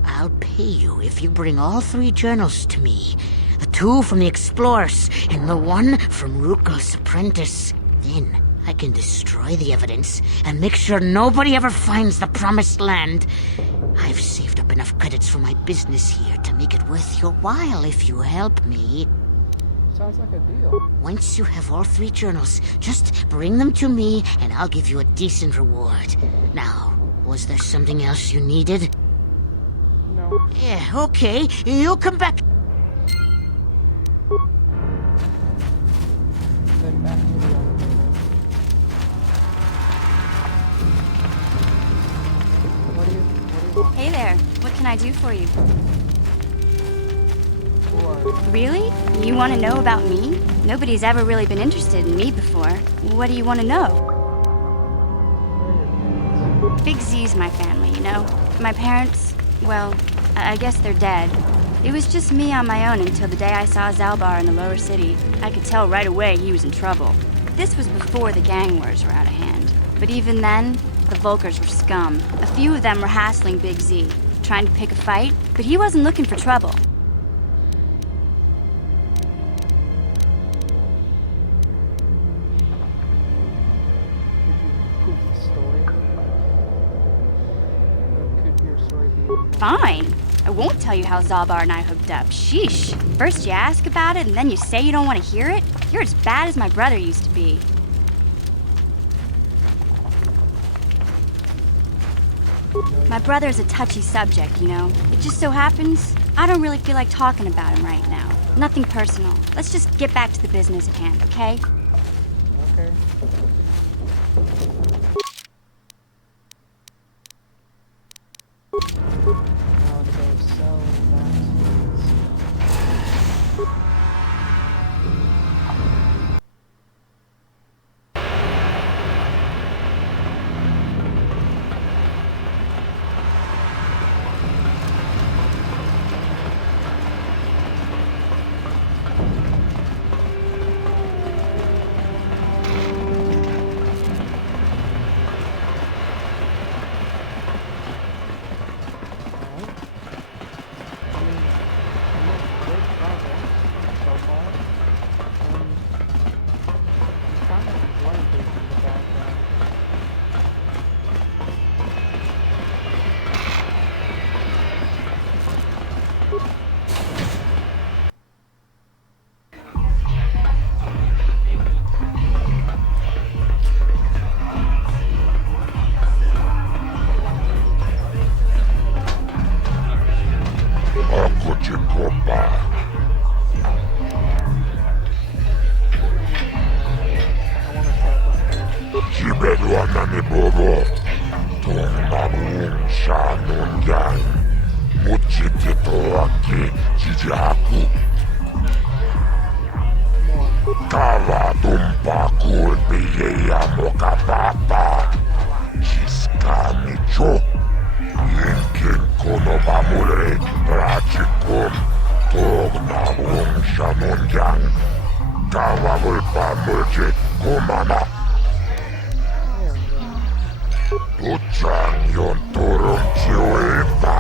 I'll pay you if you bring all 3 journals to me. The 2 from the explorers and the 1 from Rukel's apprentice. Then I can destroy the evidence and make sure nobody ever finds the Promised Land. I've saved up enough credits for my business here to make it worth your while if you help me. Sounds like a deal. Once you have all 3 journals, just bring them to me and I'll give you a decent reward. Now, was there something else you needed? No. Yeah, okay. You'll come back. Then back to the elevator. What do you want? Hey there, what can I do for you? Who are you? Really? You want to know about me? Nobody's ever really been interested in me before. What do you want to know? Big Z's my family, you know? My parents, well, I guess they're dead. It was just me on my own until the day I saw Zalbar in the lower city. I could tell right away he was in trouble. This was before the gang wars were out of hand. But even then, the Vulkars were scum. A few of them were hassling Big Z, trying to pick a fight, but he wasn't looking for trouble. Fine. I won't tell you how Zalbar and I hooked up. Sheesh. First you ask about it, and then you say you don't want to hear it? You're as bad as my brother used to be. My brother's a touchy subject, you know? It just so happens, I don't really feel like talking about him right now. Nothing personal. Let's just get back to the business at hand, okay? Okay. Now to go sell vaccines. Kavatumpa kulpiyya mukapapa. Chiskamicho. Yinkin konopamule rachikum. Tognavung shamunjang. Kavavulpamulchit kumana. Tutsang yon turun chiuipa.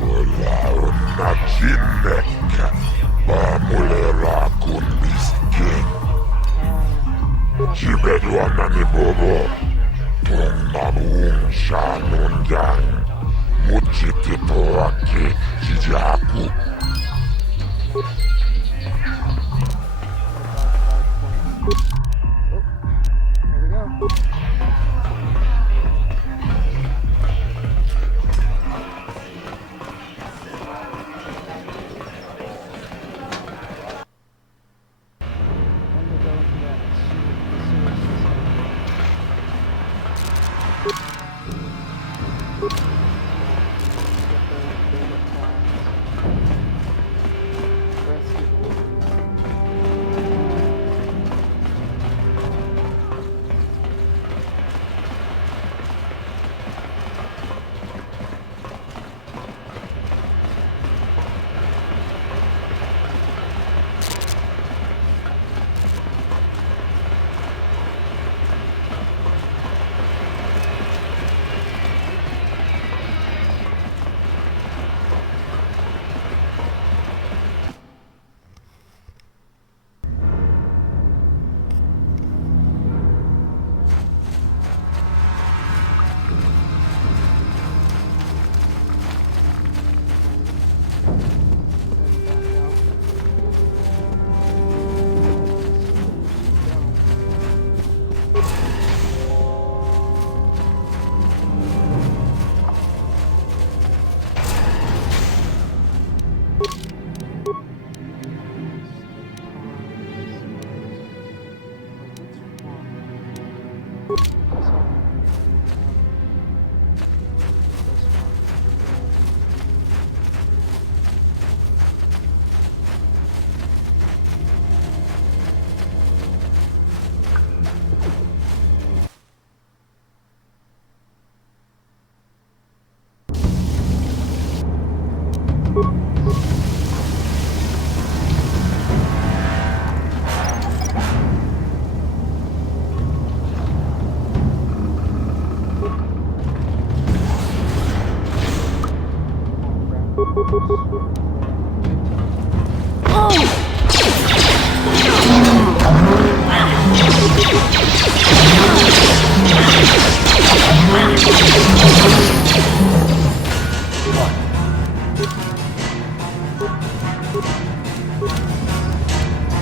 Wala na chinek. Pamulera kun miskin. Chibeduana ni bobo. Tongnabuung shanunjang. Muchitito aki chijaku.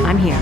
I'm here.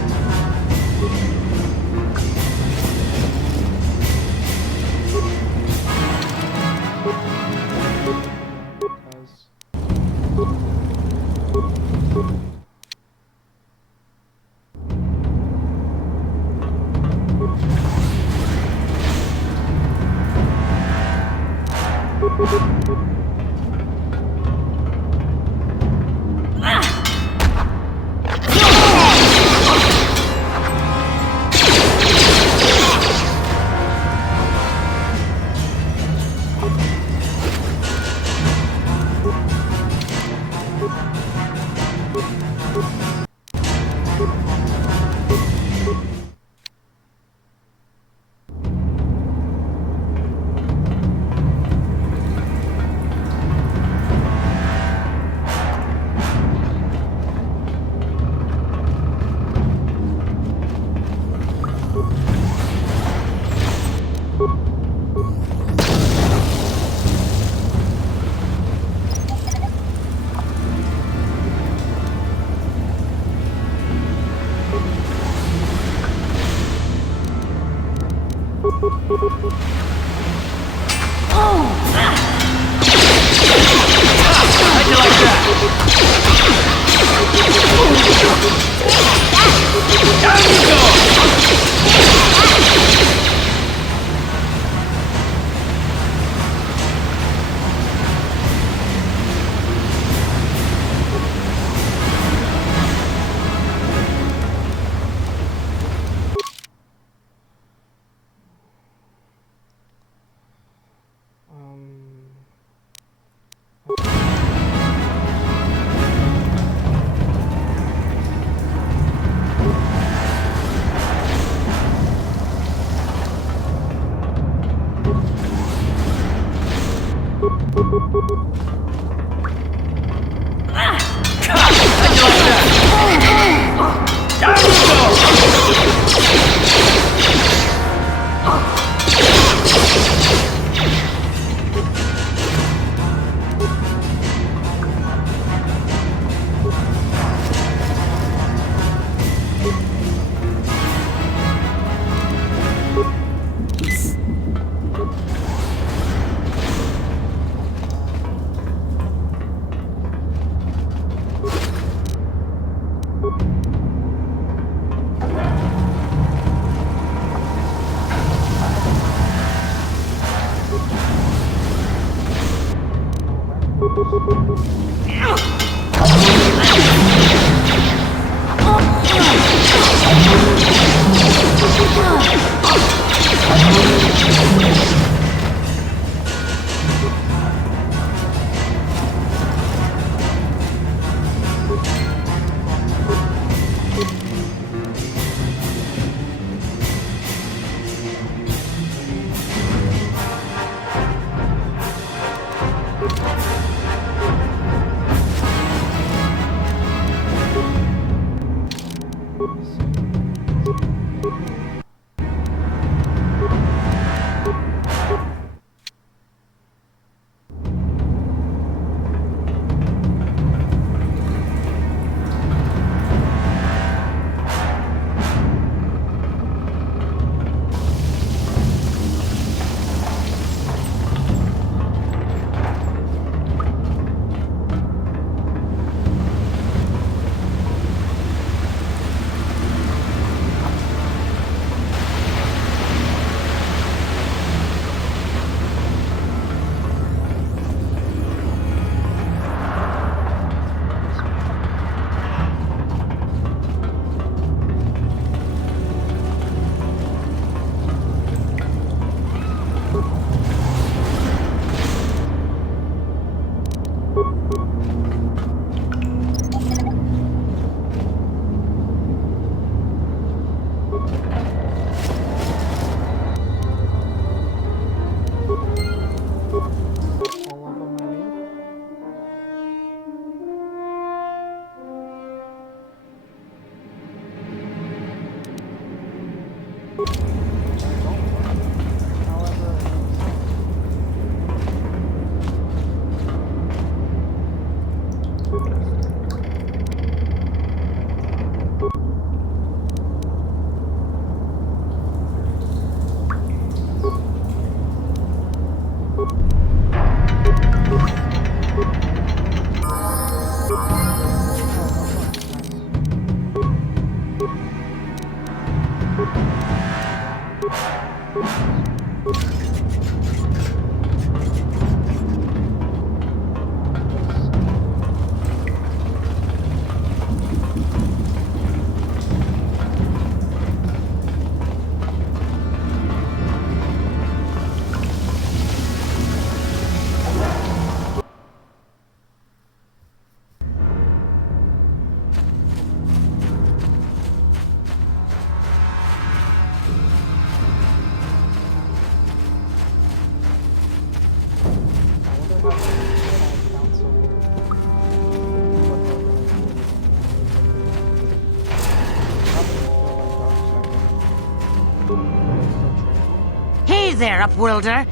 Hey there, Upworlder.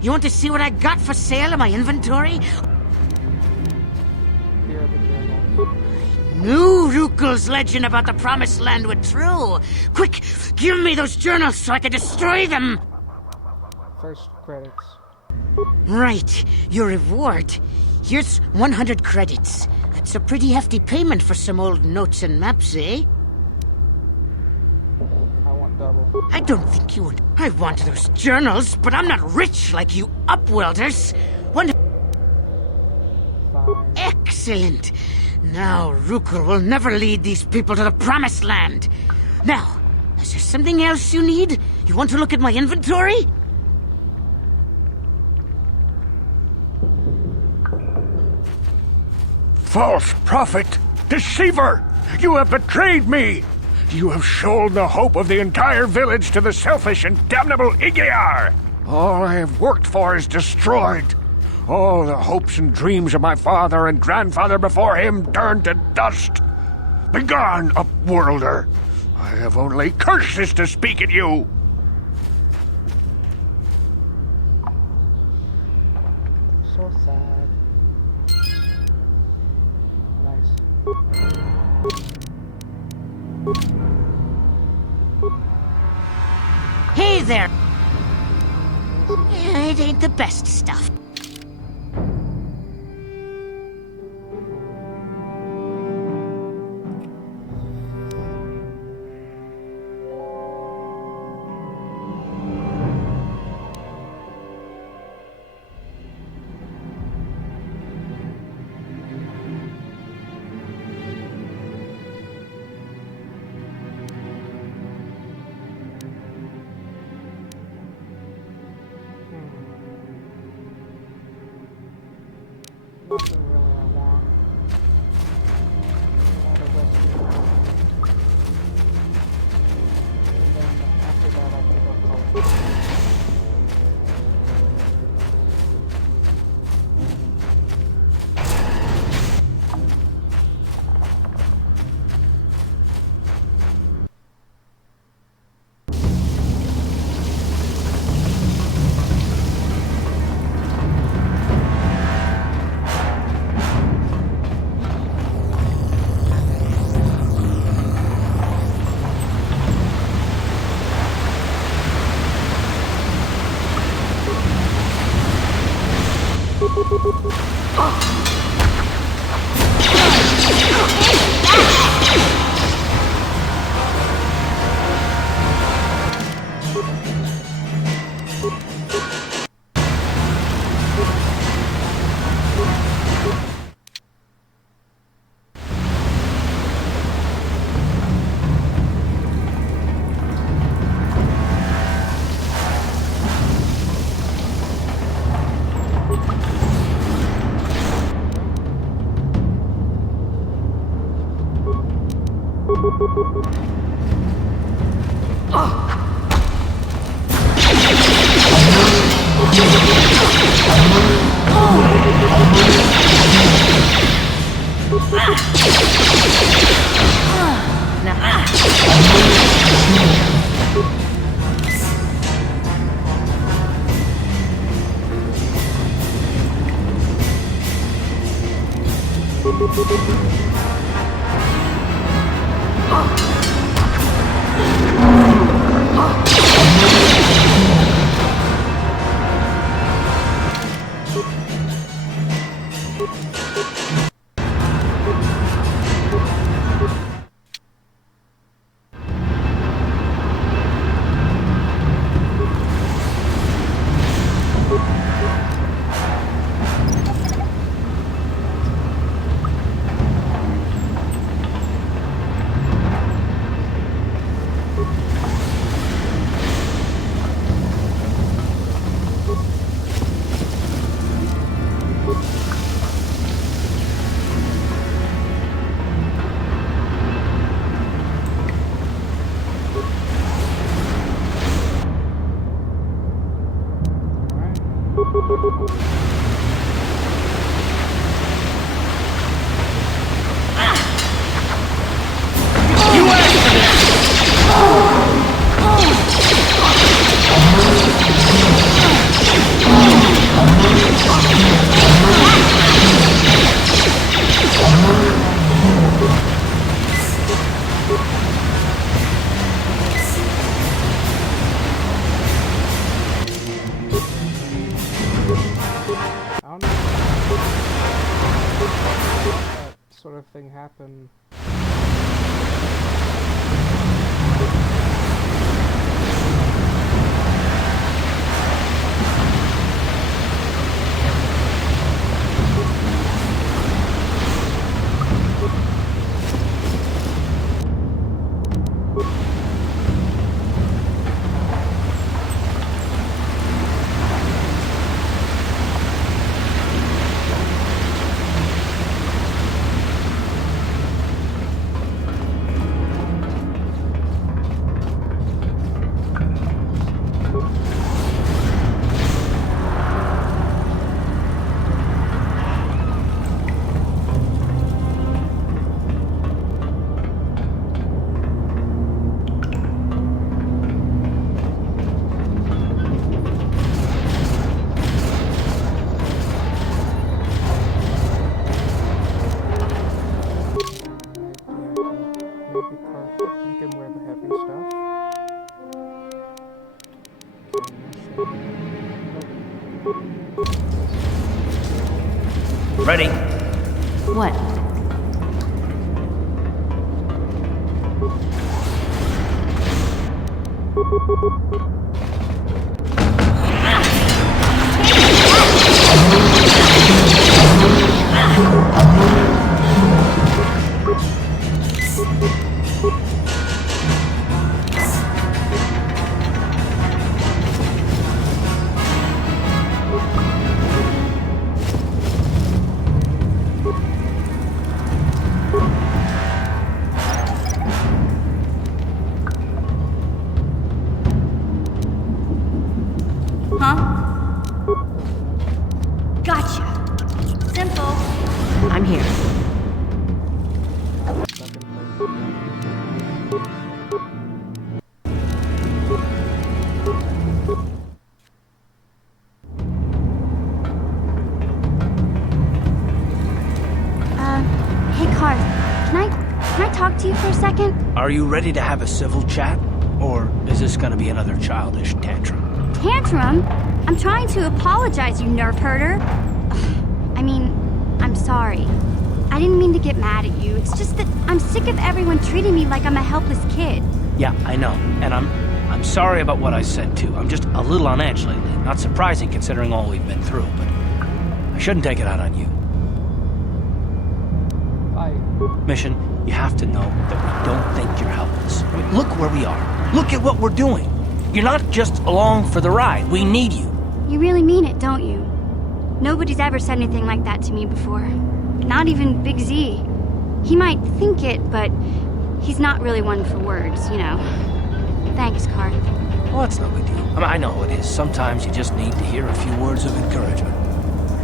You want to see what I got for sale in my inventory? Knew Rukul's legend about the Promised Land were true. Quick, give me those journals so I can destroy them. First credits. Right, your reward. Here's 100 credits. That's a pretty hefty payment for some old notes and maps, eh? I want double. I don't think you would. I want those journals, but I'm not rich like you Upworlders. Excellent. Now Rukul will never lead these people to the Promised Land. Now, is there something else you need? You want to look at my inventory? False prophet! Deceiver! You have betrayed me! You have sold the hope of the entire village to the selfish and damnable Igiar! All I have worked for is destroyed. All the hopes and dreams of my father and grandfather before him turned to dust. Begone, Upworlder! I have only curses to speak at you! So sad. Nice. Hey there. Yeah, it ain't the best stuff. Nothing really I want. Not a rescue. And then after that, I think I'll call it. Sort of thing happen. Ready? What? Huh? Gotcha. Simple. I'm here. Hey, Carth. Can I talk to you for a second? Are you ready to have a civil chat? Or is this gonna be another childish tantrum? Tantrum? I'm trying to apologize, you nerf herder. I mean, I'm sorry. I didn't mean to get mad at you. It's just that I'm sick of everyone treating me like I'm a helpless kid. Yeah, I know. And I'm sorry about what I said too. I'm just a little on edge lately. Not surprising considering all we've been through, but I shouldn't take it out on you. Mission, you have to know that we don't think you're helpless. I mean, look where we are. Look at what we're doing. You're not just along for the ride. We need you. You really mean it, don't you? Nobody's ever said anything like that to me before. Not even Big Z. He might think it, but he's not really one for words, you know. Thanks, Carth. Well, that's no big deal. I mean, I know it is. Sometimes you just need to hear a few words of encouragement.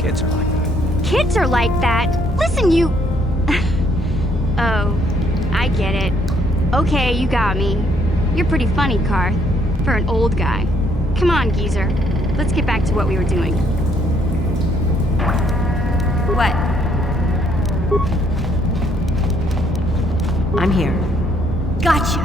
Kids are like that. Kids are like that? Listen, you... Oh, I get it. Okay, you got me. You're pretty funny, Carth. For an old guy. Come on, geezer. Let's get back to what we were doing. What? I'm here. Gotcha!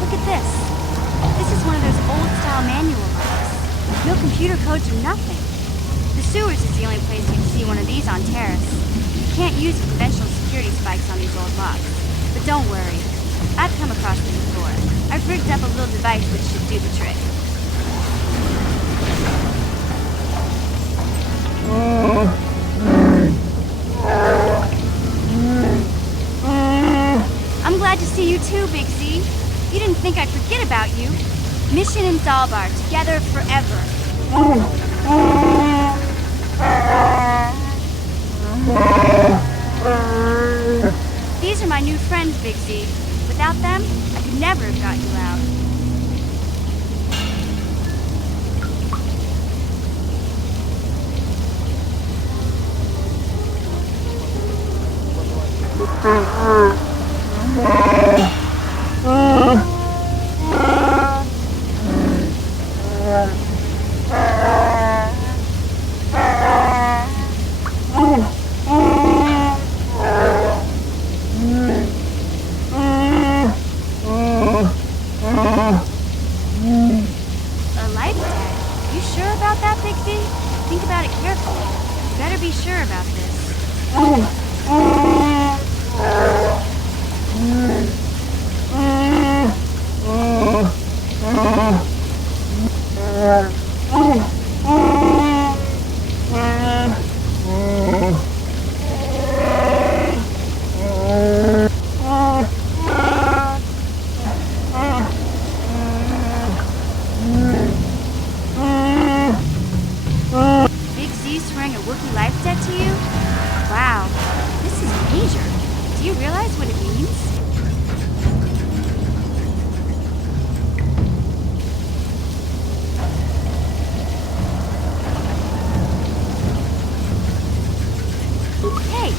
Look at this. This is one of those old-style manual locks. No computer codes or nothing. The sewers is the only place you'd see one of these on Terrace. You can't use conventional security spikes on these old locks. But don't worry. I've come across them before. I've rigged up a little device that should do the trick. I'm glad to see you too, Big Z. You didn't think I'd forget about you. Mission and Zaalbar, together forever. These are my new friends, Big Z. Without them, I could never have got you out. A life tag? You sure about that, Big Z? Think about it carefully. You better be sure about this. Big Z swearing a Wookiee life debt to you? Wow, this is major. Do you realize what it means? Hey,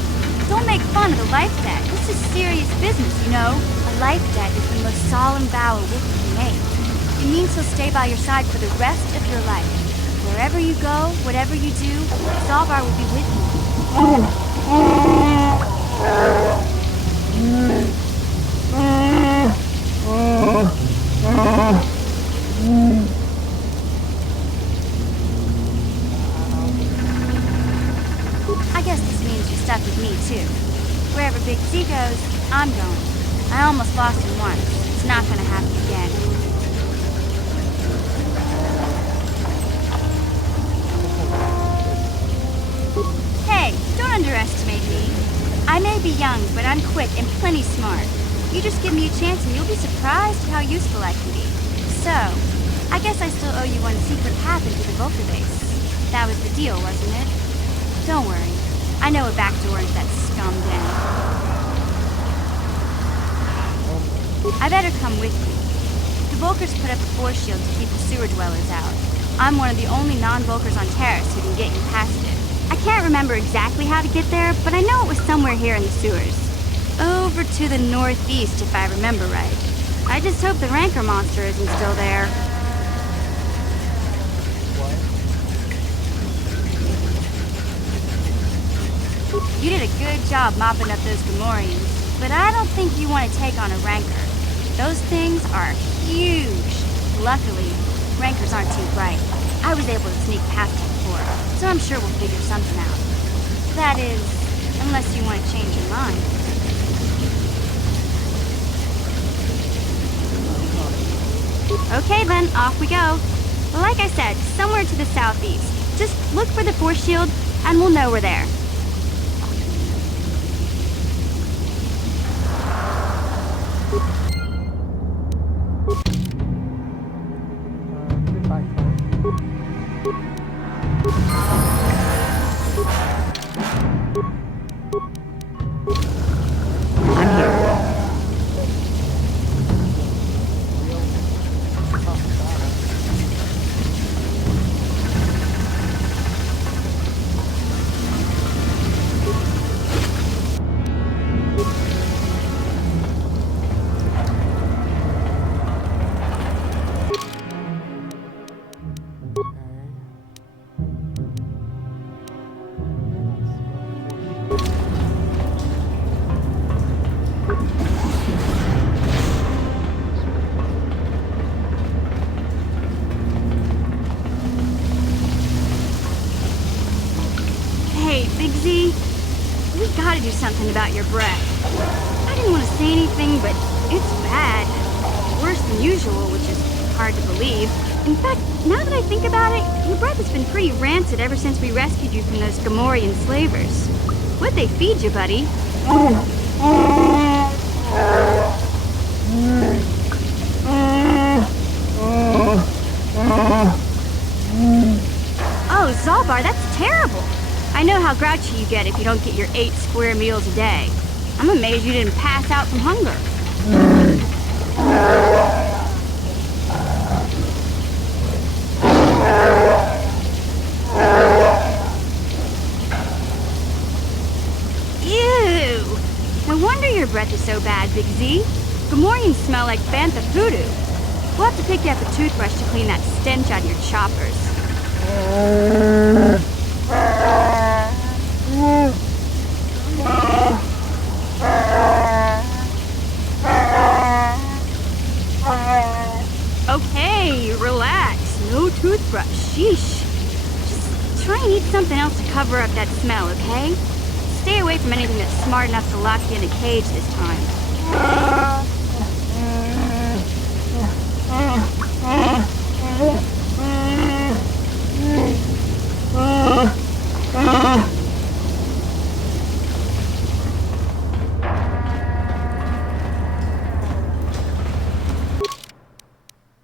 don't make fun of the life debt. This is serious business, you know. A life debt is the most solemn vow a Wookiee can make. It means he'll stay by your side for the rest of your life. Wherever you go, whatever you do, Zalbar will be with you. I guess this means you're stuck with me, too. Wherever Big Z goes, I'm going. I almost lost him once. It's not gonna happen again. Hey, don't underestimate me. I may be young, but I'm quick and plenty smart. You just give me a chance and you'll be surprised at how useful I can be. So, I guess I still owe you one secret path into the Vulcar base. That was the deal, wasn't it? Don't worry. I know a back door into that scum den. I better come with you. The Vulcars put up a force shield to keep the sewer dwellers out. I'm one of the only non-Vulcars on Terrace who can get you past it. I can't remember exactly how to get there, but I know it was somewhere here in the sewers. Over to the northeast, if I remember right. I just hope the Rancor monster isn't still there. You did a good job mopping up those Gamorreans, but I don't think you want to take on a Rancor. Those things are huge. Luckily, Rancors aren't too bright. I was able to sneak past you before, so I'm sure we'll figure something out. That is, unless you want to change your mind. Okay then, off we go. Like I said, somewhere to the southeast. Just look for the force shield, and we'll know we're there. Gotta do something about your breath. I didn't want to say anything, but it's bad. Worse than usual, which is hard to believe. In fact, now that I think about it, your breath has been pretty rancid ever since we rescued you from those Gamorrean slavers. What'd they feed you, buddy? Oh, Zalbar, that's terrible. I know how grouchy you get if you don't get your 8 square meals a day. I'm amazed you didn't pass out from hunger. Ew! No wonder your breath is so bad, Big Z. Gamorreans smell like bantha voodoo. We'll have to pick you up a toothbrush to clean that stench out of your choppers. Okay, relax. No toothbrush. Sheesh. Just try and eat something else to cover up that smell, okay? Stay away from anything that's smart enough to lock you in a cage this time.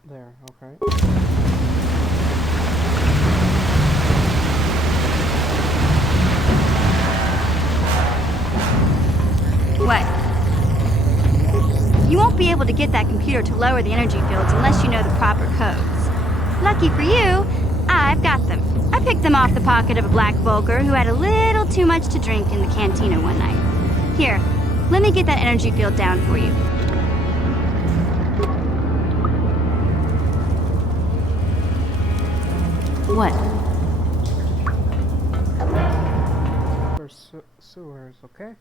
There, okay. What? You won't be able to get that computer to lower the energy fields unless you know the proper codes. Lucky for you, I've got them. I picked them off the pocket of a black Vulcar who had a little too much to drink in the cantina one night. Here, let me get that energy field down for you. What? sewers, okay?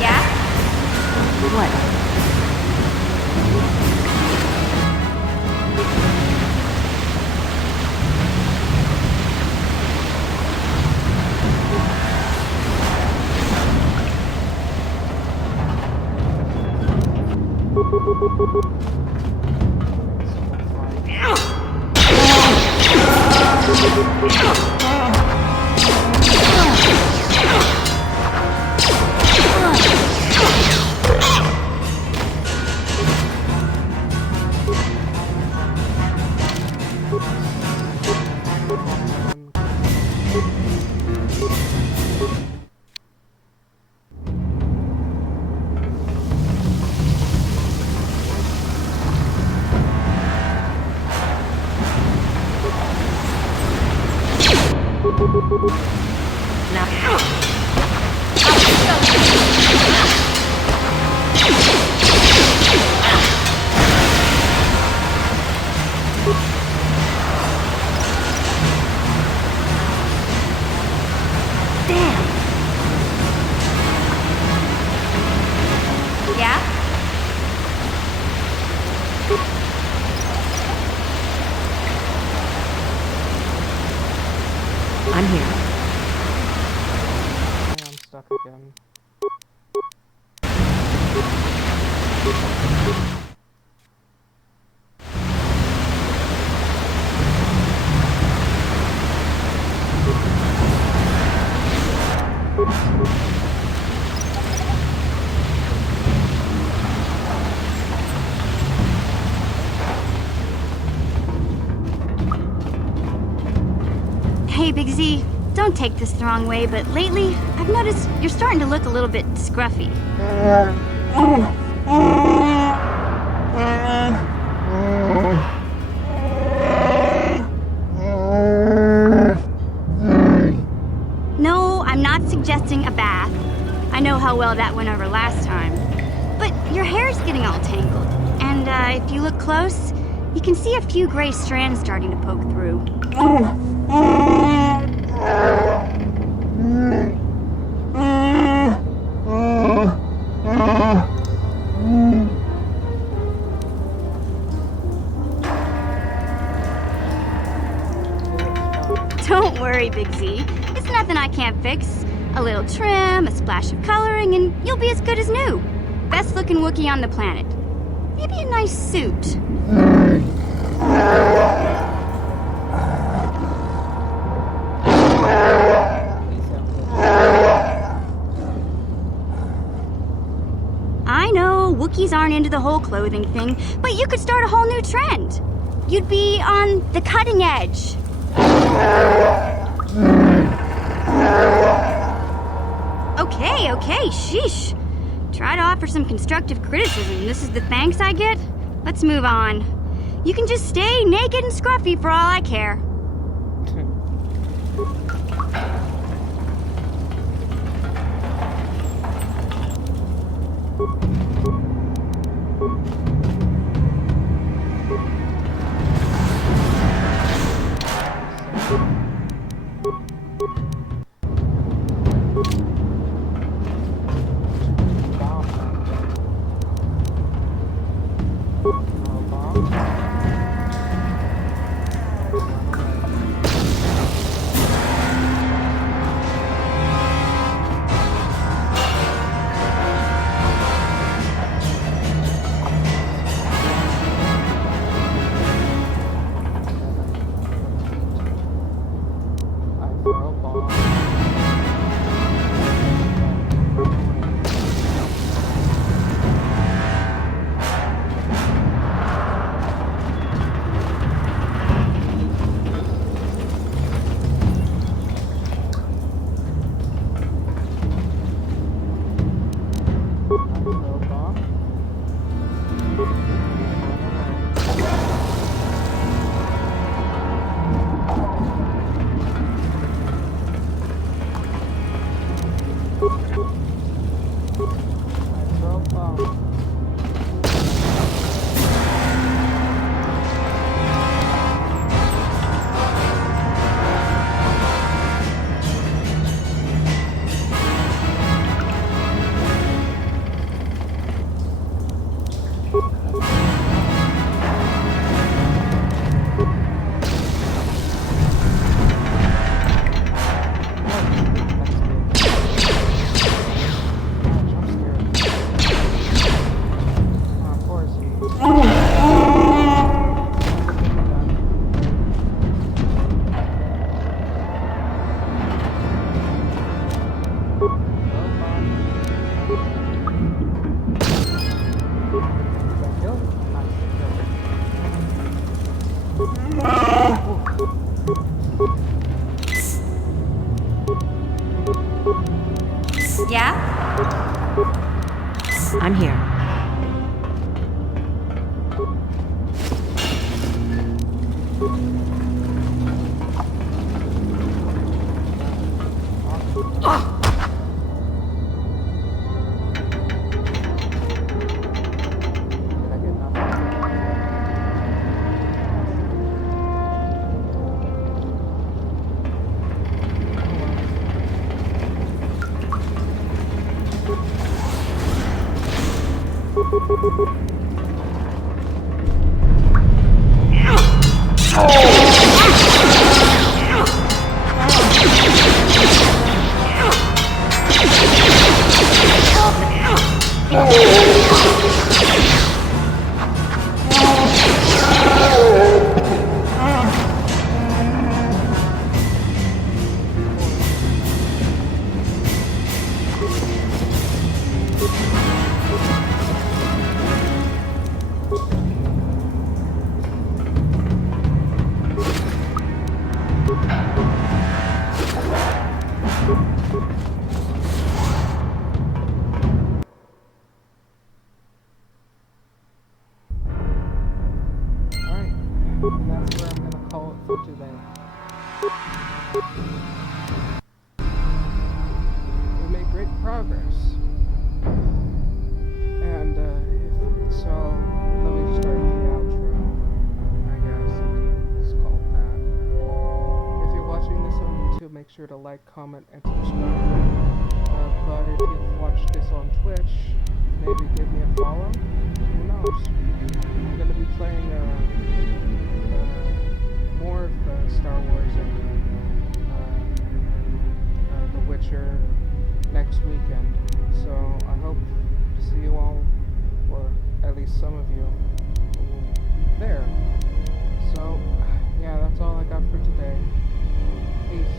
Yeah? What? Yeah? I'm here. I'm stuck again. Hey, Big Z, don't take this the wrong way, but lately, I've noticed you're starting to look a little bit scruffy. No, I'm not suggesting a bath. I know how well that went over last time. But your hair's getting all tangled, and if you look close, you can see a few gray strands starting to poke through. Don't worry, Big Z. It's nothing I can't fix. A little trim, a splash of coloring, and you'll be as good as new. Best looking Wookiee on the planet. Maybe a nice suit. I know, Wookiees aren't into the whole clothing thing, but you could start a whole new trend. You'd be on the cutting edge. Okay, sheesh. Try to offer some constructive criticism. This is the thanks I get? Let's move on. You can just stay naked and scruffy for all I care. I throw And that's where I'm going to call it for today. We made great progress. And so let me start the outro, I guess, it's called that. If you're watching this on YouTube, make sure to like, comment, and subscribe. But if you've watched this on Twitch, maybe give me a follow. Who knows? I'm going to be playing more of Star Wars and The Witcher next weekend. So I hope to see you all, or at least some of you, there. So yeah, that's all I got for today. Peace.